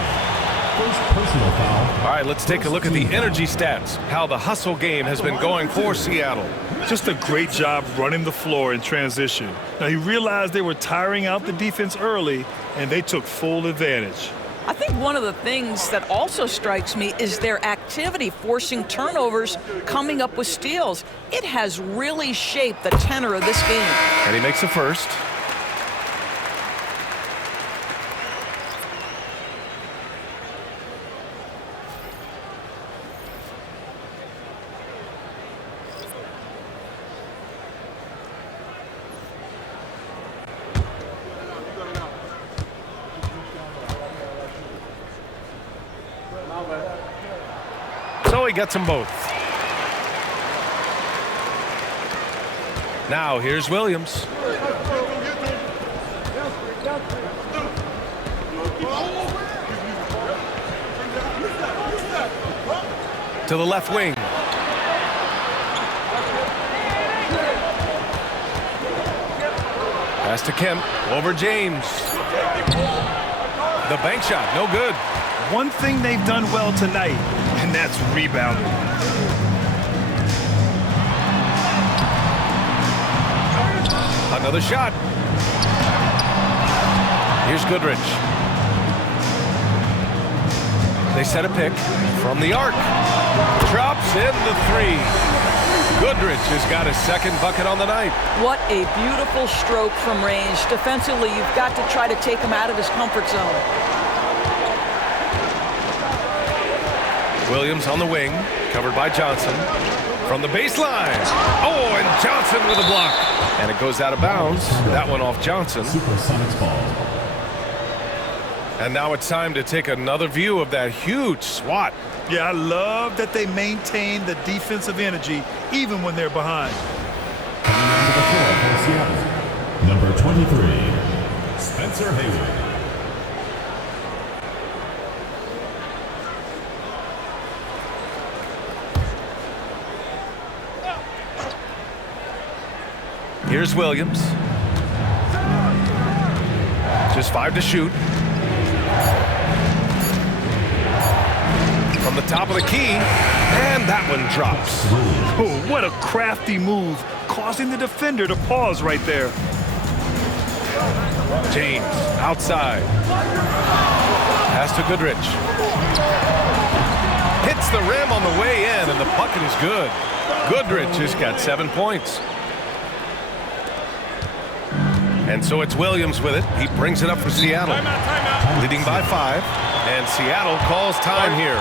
First personal foul. All right, let's take a look at the energy stats. How the hustle game has been going for Seattle. Just a great job running the floor in transition. Now, he realized they were tiring out the defense early, and they took full advantage. I think one of the things that also strikes me is their activity, forcing turnovers, coming up with steals. It has really shaped the tenor of this game. And he makes the first. So he gets them both. Now here's Williams. To the left wing. Pass to Kemp. Over James. The bank shot, no good. One thing they've done well tonight, and that's rebounding. Another shot. Here's Goodrich. They set a pick from the arc. Drops in the 3. Goodrich has got his second bucket on the night. What a beautiful stroke from range. Defensively, you've got to try to take him out of his comfort zone. Williams on the wing, covered by Johnson. From the baseline. Oh, and Johnson with a block. And it goes out of bounds. That one off Johnson. SuperSonics ball. And now it's time to take another view of that huge swat. Yeah, I love that they maintain the defensive energy even when they're behind. Coming onto the floor for Seattle, number 23, Spencer Hayward. Here's Williams. Just 5 to shoot. From the top of the key, and that one drops. Oh, what a crafty move, causing the defender to pause right there. James outside. Pass to Goodrich. Hits the rim on the way in, and the bucket is good. Goodrich has got 7 points. And so it's Williams with it. He brings it up for Seattle. Leading by 5. And Seattle calls time here.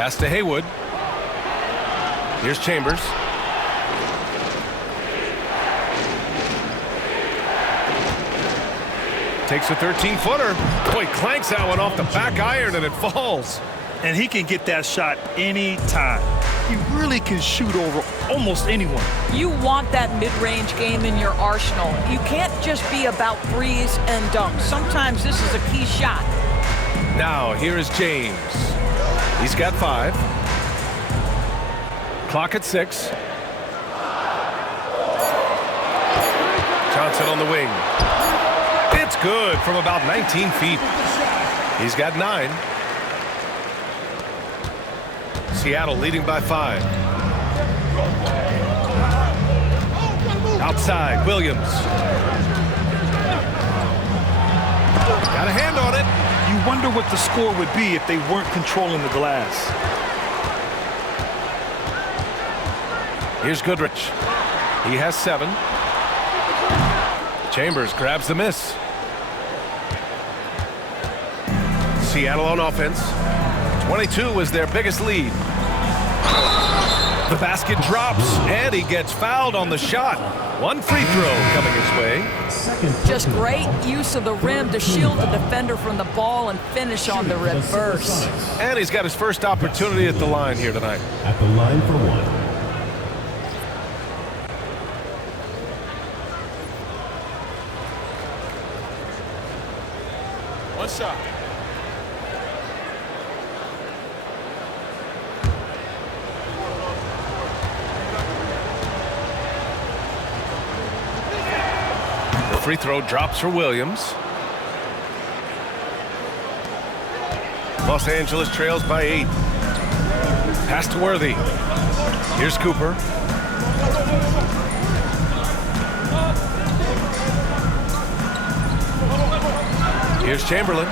Pass to Haywood. Here's Chambers. Takes a 13-footer. Boy, clanks that one off the back iron and it falls. And he can get that shot anytime. He really can shoot over almost anyone. You want that mid-range game in your arsenal. You can't just be about threes and dunks. Sometimes this is a key shot. Now, here is James. He's got 5. Clock at 6. Johnson on the wing. It's good from about 19 feet. He's got 9. Seattle leading by 5. Outside, Williams. Got a hand on it. You wonder what the score would be if they weren't controlling the glass. Here's Goodrich. He has 7. Chambers grabs the miss. Seattle on offense. 22 was their biggest lead. The basket drops, and he gets fouled on the shot. 1 free throw coming his way. Just great use of the rim to shield the defender from the ball and finish on the reverse. And he's got his first opportunity at the line here tonight. At the line for 1. One shot. The free throw drops for Williams. Los Angeles trails by 8. Pass to Worthy. Here's Cooper. Here's Chamberlain.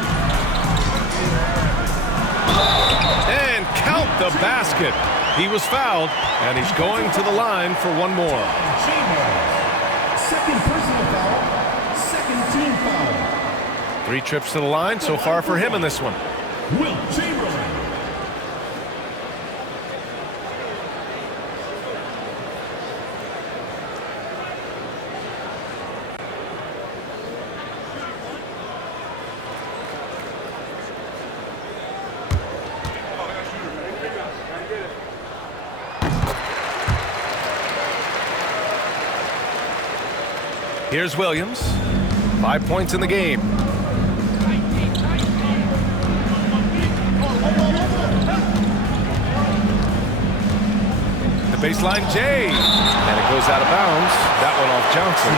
And count the basket. He was fouled, and he's going to the line for one more. Second personal foul. Second team foul. 3 trips to the line so far for him in this one. Will Chamberlain. Here's Williams. 5 points in the game. The baseline J. And it goes out of bounds. That one off Johnson.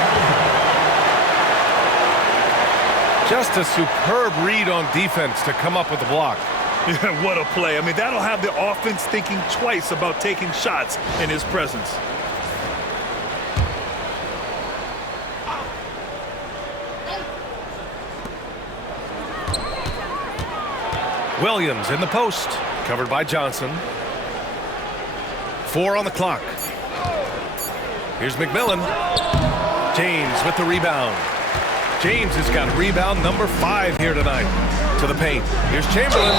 Just a superb read on defense to come up with the block. Yeah, what a play. I mean, that'll have the offense thinking twice about taking shots in his presence. Williams in the post, covered by Johnson. 4 on the clock. Here's McMillan. James with the rebound. James has got rebound number 5 here tonight. To the paint. Here's Chamberlain.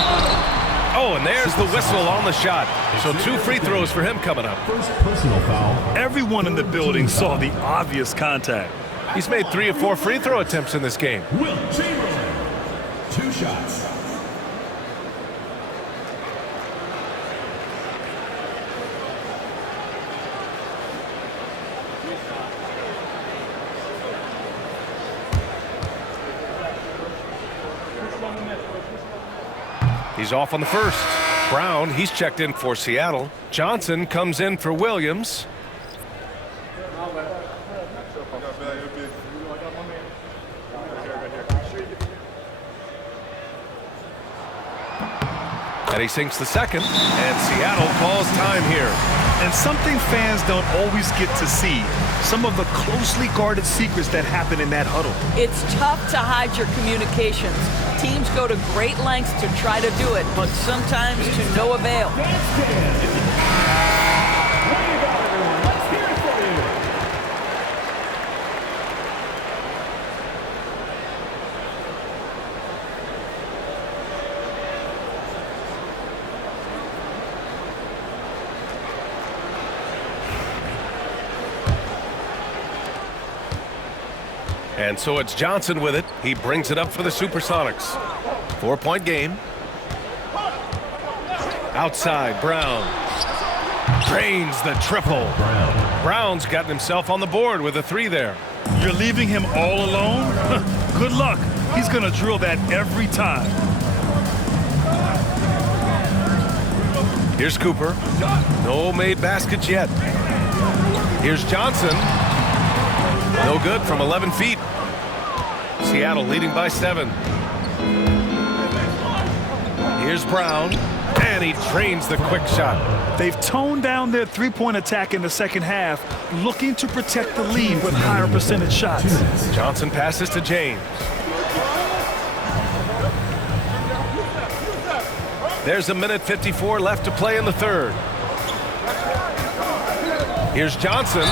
Oh, and there's the whistle on the shot. So 2 free throws for him coming up. First personal foul. Everyone in the building saw the obvious contact. He's made 3 or 4 free throw attempts in this game. Will Chamberlain. 2 shots. He's off on the first. Brown, he's checked in for Seattle. Johnson comes in for Williams. And he sinks the second, and Seattle calls time here. And something fans don't always get to see, some of the closely guarded secrets that happen in that huddle. It's tough to hide your communications. Teams go to great lengths to try to do it, but sometimes to no avail. And so it's Johnson with it. He brings it up for the SuperSonics. 4-point game. Outside, Brown. Drains the triple. Brown's gotten himself on the board with a 3 there. You're leaving him all alone? Good luck. He's going to drill that every time. Here's Cooper. No made baskets yet. Here's Johnson. No good from 11 feet. Seattle leading by 7. Here's Brown. And he drains the quick shot. They've toned down their three-point attack in the second half, looking to protect the lead with higher percentage shots. Johnson passes to James. There's a minute 54 left to play in the third. Here's Johnson.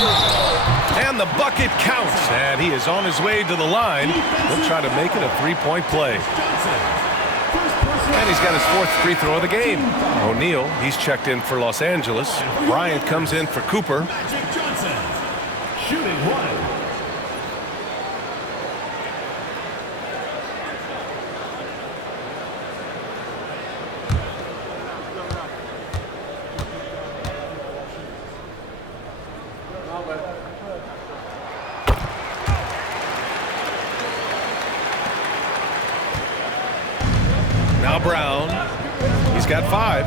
And the bucket counts. And he is on his way to the line. He'll try to make it a 3-point play. And he's got his 4th free throw of the game. O'Neal, he's checked in for Los Angeles. Bryant comes in for Cooper. Johnson, shooting 1. Now Brown. He's got 5.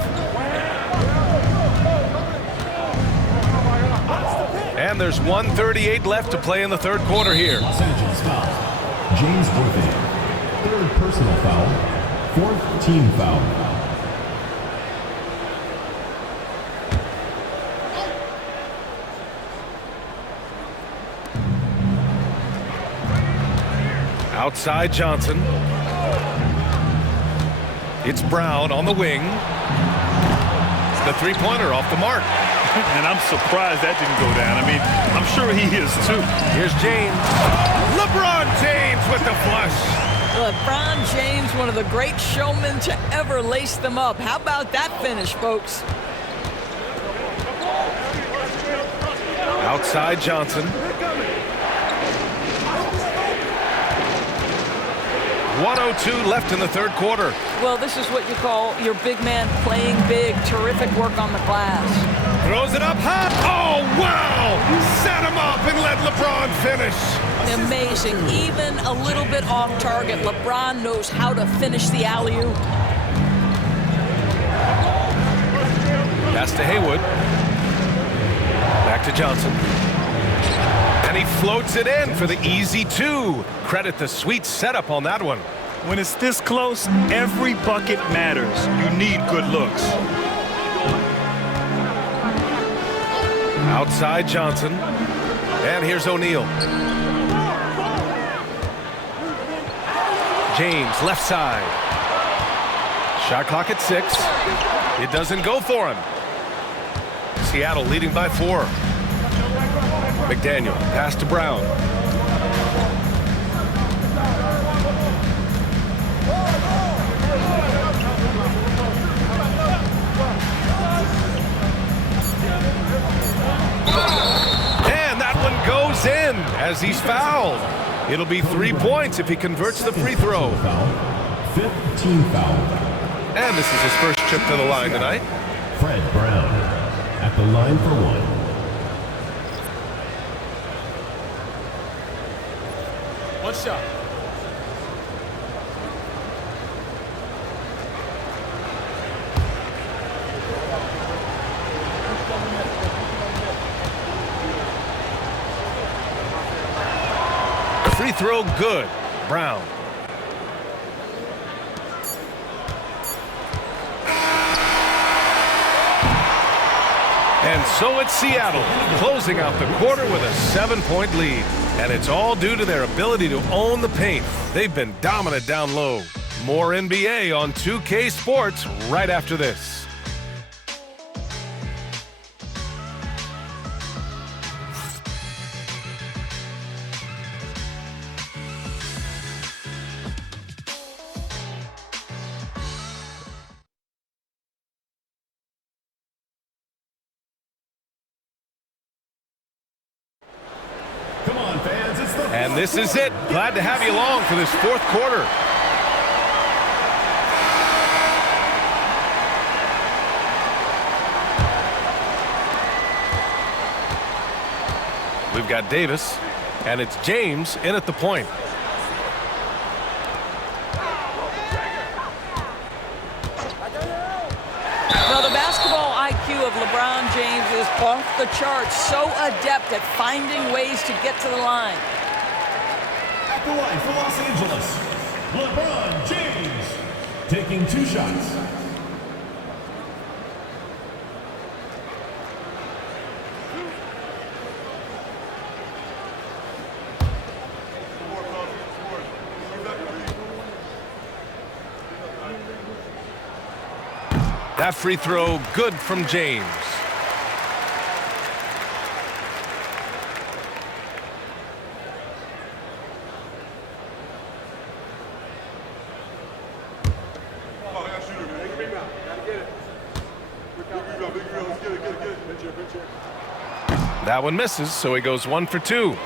And there's 1:38 left to play in the third quarter here. Los Angeles foul. James Worthy. 3rd personal foul. 4th team foul. Outside Johnson. It's Brown on the wing. The 3-pointer off the mark. And I'm surprised that didn't go down. I mean, I'm sure he is too. Here's James. LeBron James with the flush. LeBron James, one of the great showmen to ever lace them up. How about that finish, folks? Outside Johnson. 1:02 left in the third quarter. Well, this is what you call your big man playing big. Terrific work on the glass. Throws it up high. Oh, wow! Set him up and let LeBron finish. Amazing. Even a little bit off target, LeBron knows how to finish the alley-oop. Pass to Haywood. Back to Johnson. And he floats it in for the easy 2. Credit the sweet setup on that one. When it's this close, every bucket matters. You need good looks. Outside Johnson. And here's O'Neal. James, left side. Shot clock at 6. It doesn't go for him. Seattle leading by 4. McDaniel, pass to Brown. And that one goes in as he's fouled. It'll be 3 points if he converts the free throw. 5th team foul. And this is his first trip to the line tonight. Fred Brown at the line for 1. One shot. Free throw good. Brown. And so it's Seattle closing out the quarter with a 7-point lead. And it's all due to their ability to own the paint. They've been dominant down low. More NBA on 2K Sports right after this. And this is it. Glad to have you along for this fourth quarter. We've got Davis, and it's James in at the point. Now, the basketball IQ of LeBron James is off the charts. So adept at finding ways to get to the line. At the line for Los Angeles, LeBron James, taking 2 shots. That free throw good from James. That one misses, so he goes 1 for 2.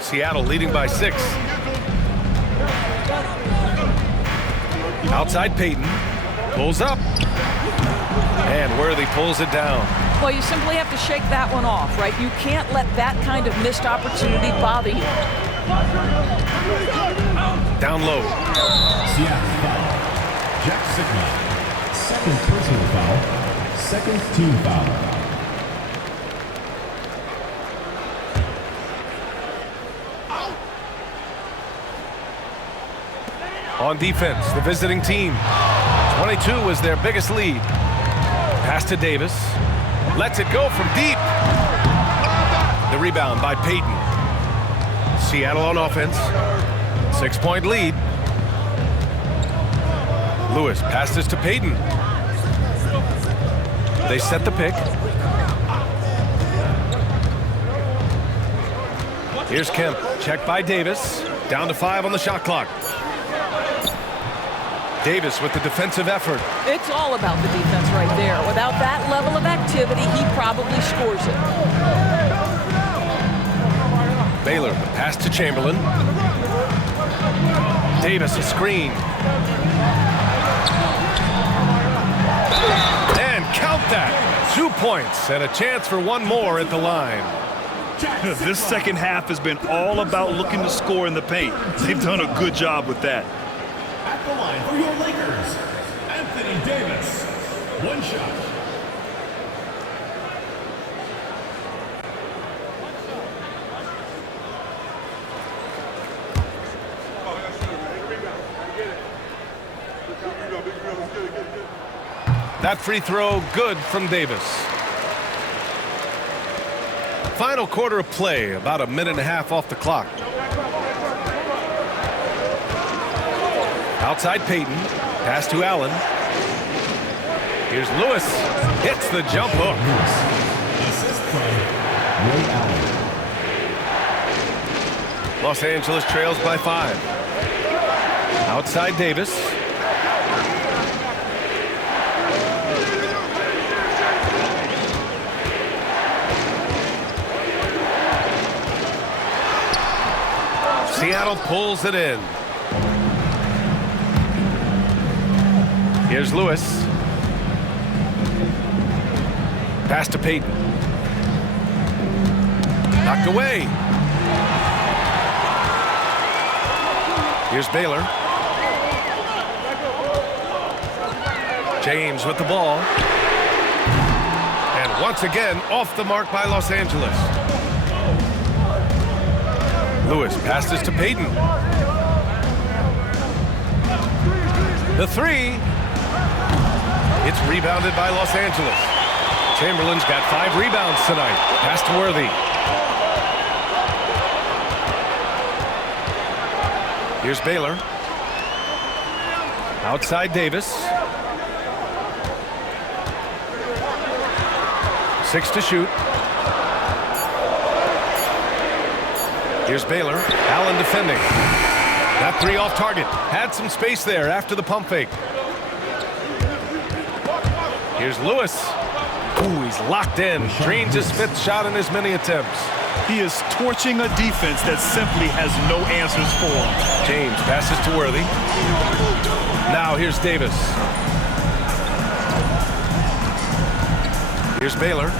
Seattle leading by 6. Outside Payton. Pulls up. And Worthy pulls it down. Well, you simply have to shake that one off, right? You can't let that kind of missed opportunity bother you. Down low. Seattle foul. Jack Sigma. Second personal foul. Second team foul. On defense, the visiting team. 22 was their biggest lead. Pass to Davis. Lets it go from deep. The rebound by Payton. Seattle on offense. 6-point lead. Lewis passes to Payton. They set the pick. Here's Kemp. Checked by Davis. Down to 5 on the shot clock. Davis with the defensive effort. It's all about the defense right there. Without that level of activity, he probably scores it. Baylor, the pass to Chamberlain. Davis, a screen. And count that. 2 points and a chance for one more at the line. This second half has been all about looking to score in the paint. They've done a good job with that. At the line for your Lakers, Anthony Davis. 1 shot. That free throw good from Davis. Final quarter of play, about a minute and a half off the clock. Outside Payton, pass to Allen. Here's Lewis, hits the jump hook. Assist from Ray Allen. Los Angeles trails by 5. Outside Davis. Seattle pulls it in. Here's Lewis. Pass to Payton. Knocked away. Here's Baylor. James with the ball. And once again, off the mark by Los Angeles. Lewis passes to Payton. The 3. It's rebounded by Los Angeles. Chamberlain's got 5 rebounds tonight. Pass to Worthy. Here's Baylor. Outside Davis. 6 to shoot. Here's Baylor. Allen defending. That 3 off target. Had some space there after the pump fake. Here's Lewis. Ooh, he's locked in. Drains his 5th shot in as many attempts. He is torching a defense that simply has no answers for him. James passes to Worthy. Now here's Davis. Here's Baylor.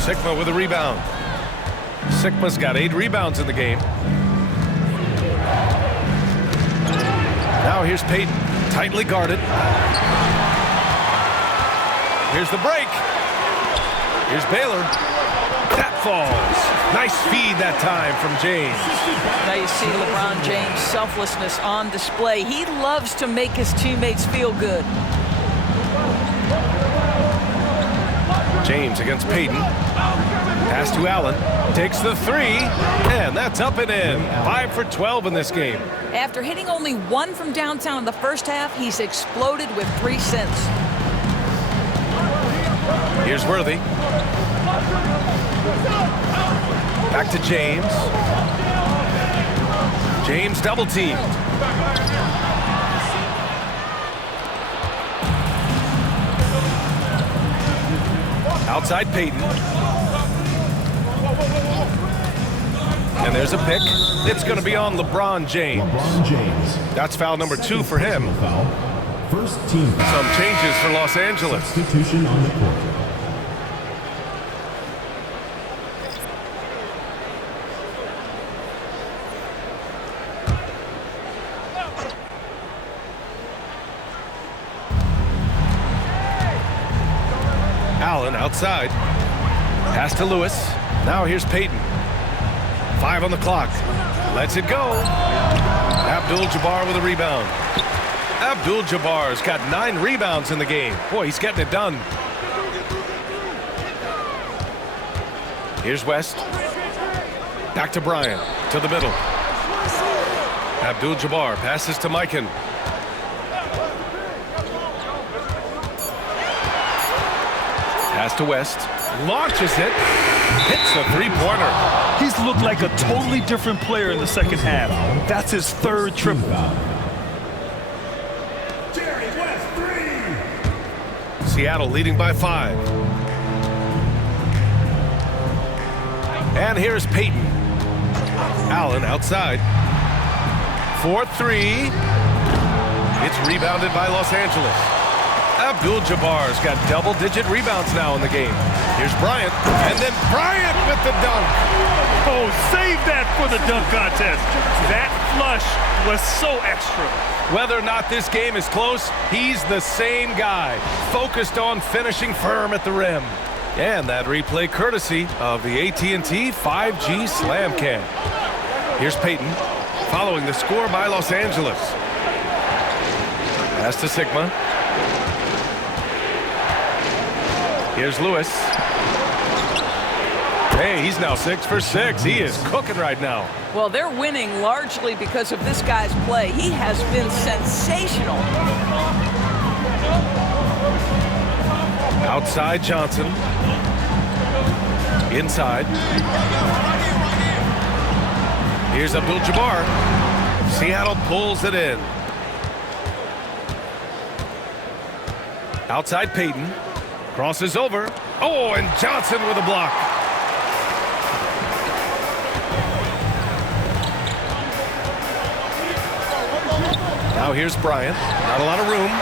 Sigma with a rebound. Sigma's got 8 rebounds in the game. Now here's Payton, tightly guarded. Here's the break. Here's Baylor. That falls. Nice feed that time from James. Now you see LeBron James' selflessness on display. He loves to make his teammates feel good. James against Payton. Pass to Allen. Takes the 3, and that's up and in. 5 for 12 in this game. After hitting only 1 from downtown in the first half, he's exploded with 3 since. Here's Worthy. Back to James. James double teamed. Outside Payton. And there's a pick. It's going to be on LeBron James. That's foul number 2 for him. First team foul. Some changes for Los Angeles. Substitution on the court. Allen outside. Pass to Lewis. Now here's Payton. 5 on the clock. Lets it go. Abdul-Jabbar with a rebound. Abdul-Jabbar's got 9 rebounds in the game. Boy, he's getting it done. Here's West. Back to Bryant. To the middle. Abdul-Jabbar passes to Mikan. Pass to West. Launches it. Hits the 3-pointer. He's looked like a totally different player in the second half. That's his 3rd triple. Seattle leading by 5. And here's Payton. Allen outside. 4-3. It's rebounded by Los Angeles. Abdul-Jabbar's got double-digit rebounds now in the game. Here's Bryant, and then Bryant with the dunk. Oh, save that for the dunk contest. That flush was so extra. Whether or not this game is close, he's the same guy, focused on finishing firm at the rim. And that replay courtesy of the AT&T 5G Slam Cam. Here's Payton, following the score by Los Angeles. Pass to Sigma. Here's Lewis. Hey, he's now 6 for 6. He is cooking right now. Well, they're winning largely because of this guy's play. He has been sensational. Outside Johnson. Inside. Here's Abdul-Jabbar. Seattle pulls it in. Outside Payton. Crosses over. Oh, and Johnson with a block. Now here's Bryant. Not a lot of room.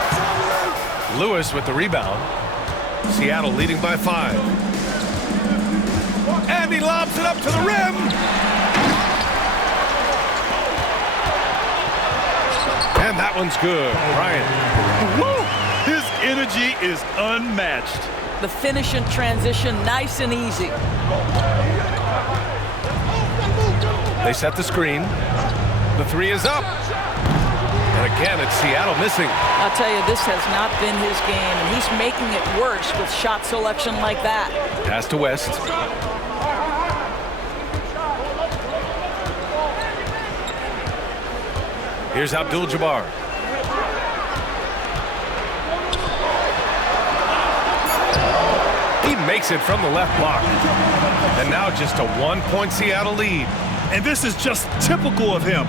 Lewis with the rebound. Seattle leading by 5. And he lobs it up to the rim. And that one's good. Bryant. Woo! His energy is unmatched. The finish and transition, nice and easy. They set the screen. The 3 is up. And again, it's Seattle missing. I'll tell you, this has not been his game, and he's making it worse with shot selection like that. Pass to West. Here's Abdul-Jabbar. He makes it from the left block. And now just a 1-point Seattle lead. And this is just typical of him.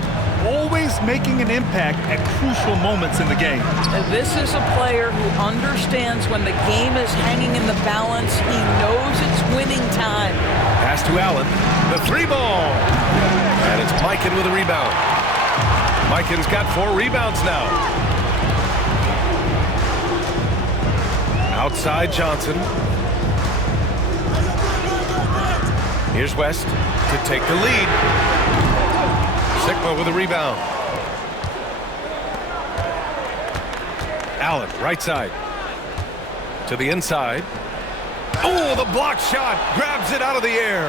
always making an impact at crucial moments in the game. And this is a player who understands when the game is hanging in the balance. He knows it's winning time. Pass to Allen. The 3-ball. And it's Mikan with a rebound. Mikan's got 4 rebounds now. Outside Johnson. Here's West to take the lead. Sigma with a rebound. Allen, right side. To the inside. Oh, the block shot. Grabs it out of the air.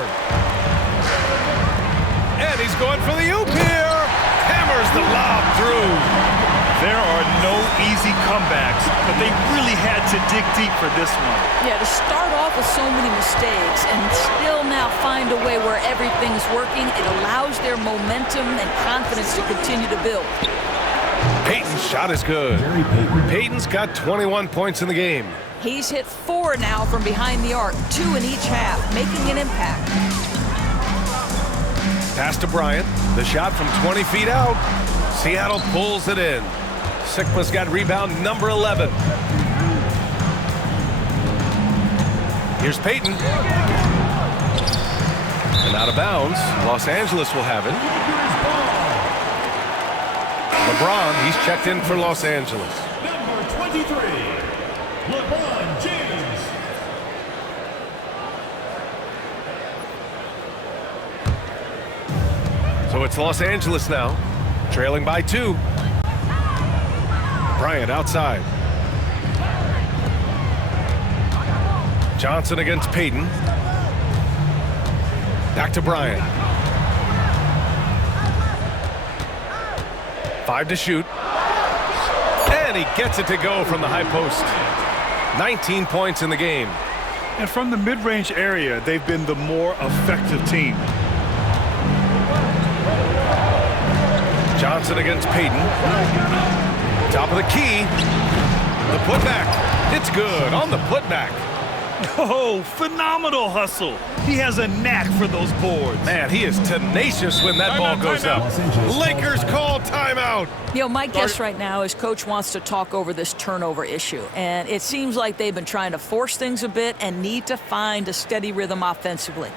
And he's going for the oop here. Hammers the lob through. There are no easy comebacks, but they really had to dig deep for this one. Yeah, to start off with so many mistakes and still now find a way where everything's working, it allows their momentum and confidence to continue to build. Payton's shot is good. Payton's got 21 points in the game. He's hit 4 now from behind the arc, 2 in each half, making an impact. Pass to Bryant. The shot from 20 feet out. Seattle pulls it in. Sigma's got rebound number 11. Here's Payton. And out of bounds. Los Angeles will have it. LeBron, he's checked in for Los Angeles. Number 23, LeBron James. So it's Los Angeles now, trailing by 2. Bryant outside. Johnson against Payton. Back to Bryant. 5 to shoot. And he gets it to go from the high post. 19 points in the game. And from the mid-range area, they've been the more effective team. Johnson against Payton. Top of the key. The putback. It's good on the putback. Oh, phenomenal hustle. He has a knack for those boards. Man, he is tenacious when that ball goes up. Lakers call timeout. You know, my guess right now is Coach wants to talk over this turnover issue. And it seems like they've been trying to force things a bit and need to find a steady rhythm offensively.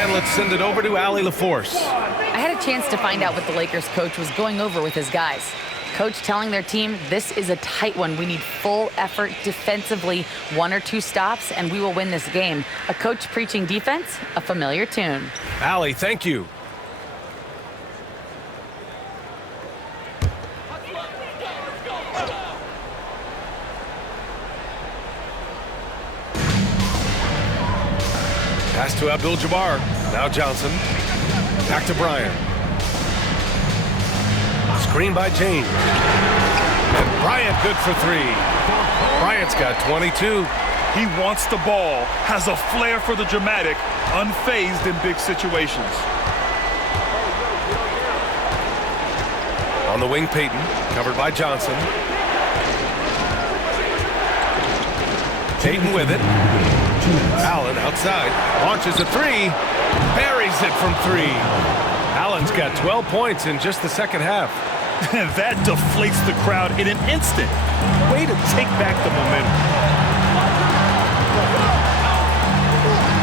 And let's send it over to Allie LaForce. I had a chance to find out what the Lakers coach was going over with his guys. Coach telling their team, this is a tight one. We need full effort defensively, 1 or 2 stops, and we will win this game. A coach preaching defense, a familiar tune. Allie, thank you. Pass to Abdul-Jabbar. Now Johnson. Back to Bryant. Screen by James. And Bryant good for 3. Bryant's got 22. He wants the ball, has a flair for the dramatic, unfazed in big situations. On the wing, Payton. Covered by Johnson. Payton with it. Allen outside. Launches a 3. Buries it from 3. Allen's got 12 points in just the second half. That deflates the crowd in an instant. Way to take back the momentum.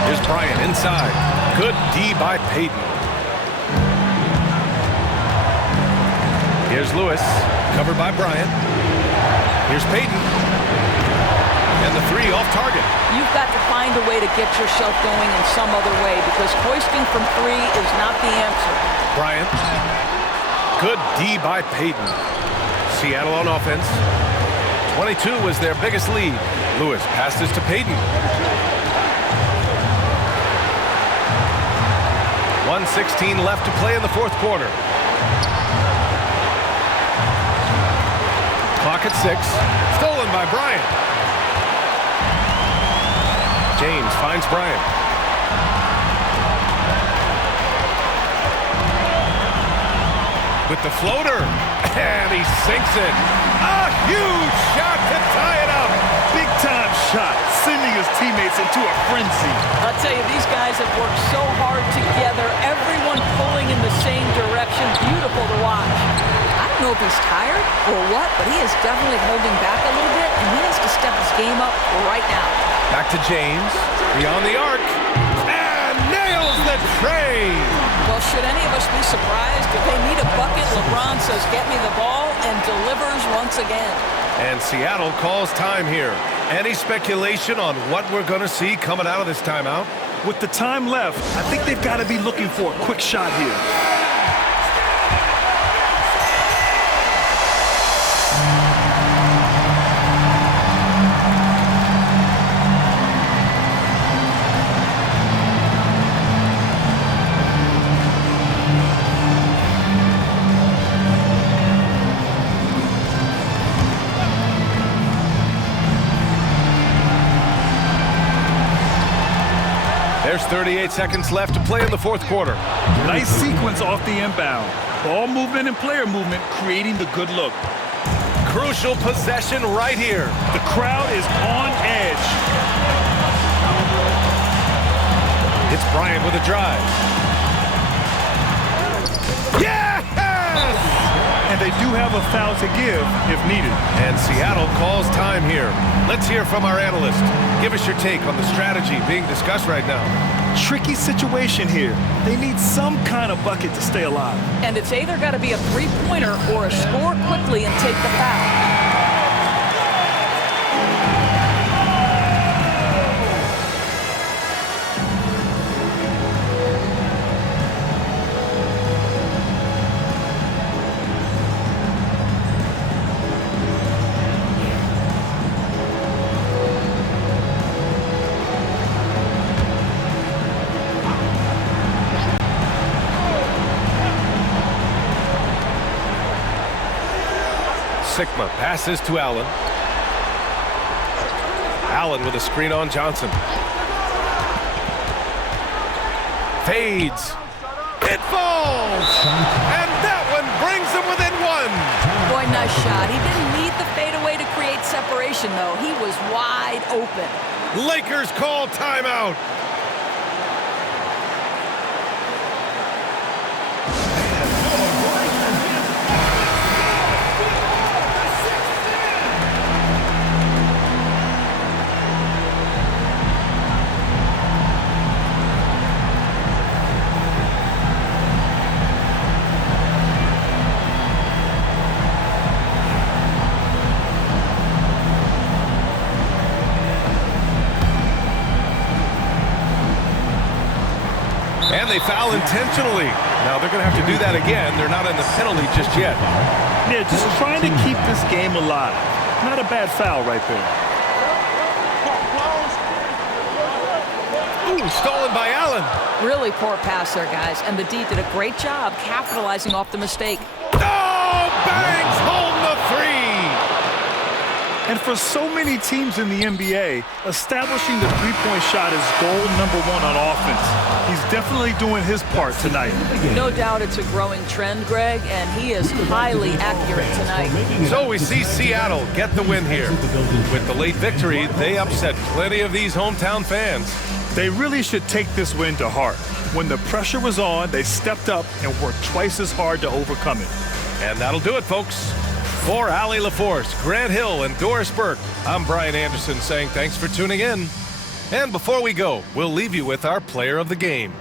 Here's Bryant inside. Good D by Payton. Here's Lewis. Covered by Bryant. Here's Payton. And the 3 off target. You've got to find a way to get yourself going in some other way because hoisting from 3 is not the answer. Bryant. Good D by Payton. Seattle on offense. 22 was their biggest lead. Lewis passes to Payton. 1:16 left to play in the 4th quarter. Clock at 6. Stolen by Bryant. James finds Bryant. With the floater, and he sinks it. A huge shot to tie it up. Big time shot, sending his teammates into a frenzy. I'll tell you, these guys have worked so hard together, everyone pulling in the same direction. Beautiful to watch. I don't know if he's tired or what, but he is definitely holding back a little bit, and he has to step his game up right now. Back to James, beyond the arc, and nails the tray. Well, should any of us be surprised? If they need a bucket, LeBron says, get me the ball, and delivers once again. And Seattle calls time here. Any speculation on what we're going to see coming out of this timeout? With the time left, I think they've got to be looking for a quick shot here. There's 38 seconds left to play in the fourth quarter. Nice sequence off the inbound. Ball movement and player movement creating the good look. Crucial possession right here. The crowd is on edge. It's Bryant with a drive. Yes! And they do have a foul to give if needed. And Seattle calls time here. Let's hear from our analyst. Give us your take on the strategy being discussed right now. Tricky situation here. They need some kind of bucket to stay alive. And it's either got to be a three-pointer or a score quickly and take the foul. Sigma passes to Allen. Allen with a screen on Johnson. Fades. It falls! And that one brings them within one. Boy, nice shot. He didn't need the fadeaway to create separation, though. He was wide open. Lakers call timeout. And they foul intentionally. Now they're going to have to do that again. They're not in the penalty just yet. Yeah, just trying to keep this game alive. Not a bad foul right there. Ooh, stolen by Allen. Really poor pass there, guys. And the D did a great job capitalizing off the mistake. Oh, Banks holding the three. And for so many teams in the NBA, establishing the three-point shot is goal number one on offense. He's definitely doing his part tonight. No doubt it's a growing trend, Greg, and he is highly accurate tonight. So we see Seattle get the win here. With the late victory, they upset plenty of these hometown fans. They really should take this win to heart. When the pressure was on, they stepped up and worked twice as hard to overcome it. And that'll do it, folks. For Allie LaForce, Grant Hill, and Doris Burke, I'm Brian Anderson saying thanks for tuning in. And before we go, we'll leave you with our player of the game.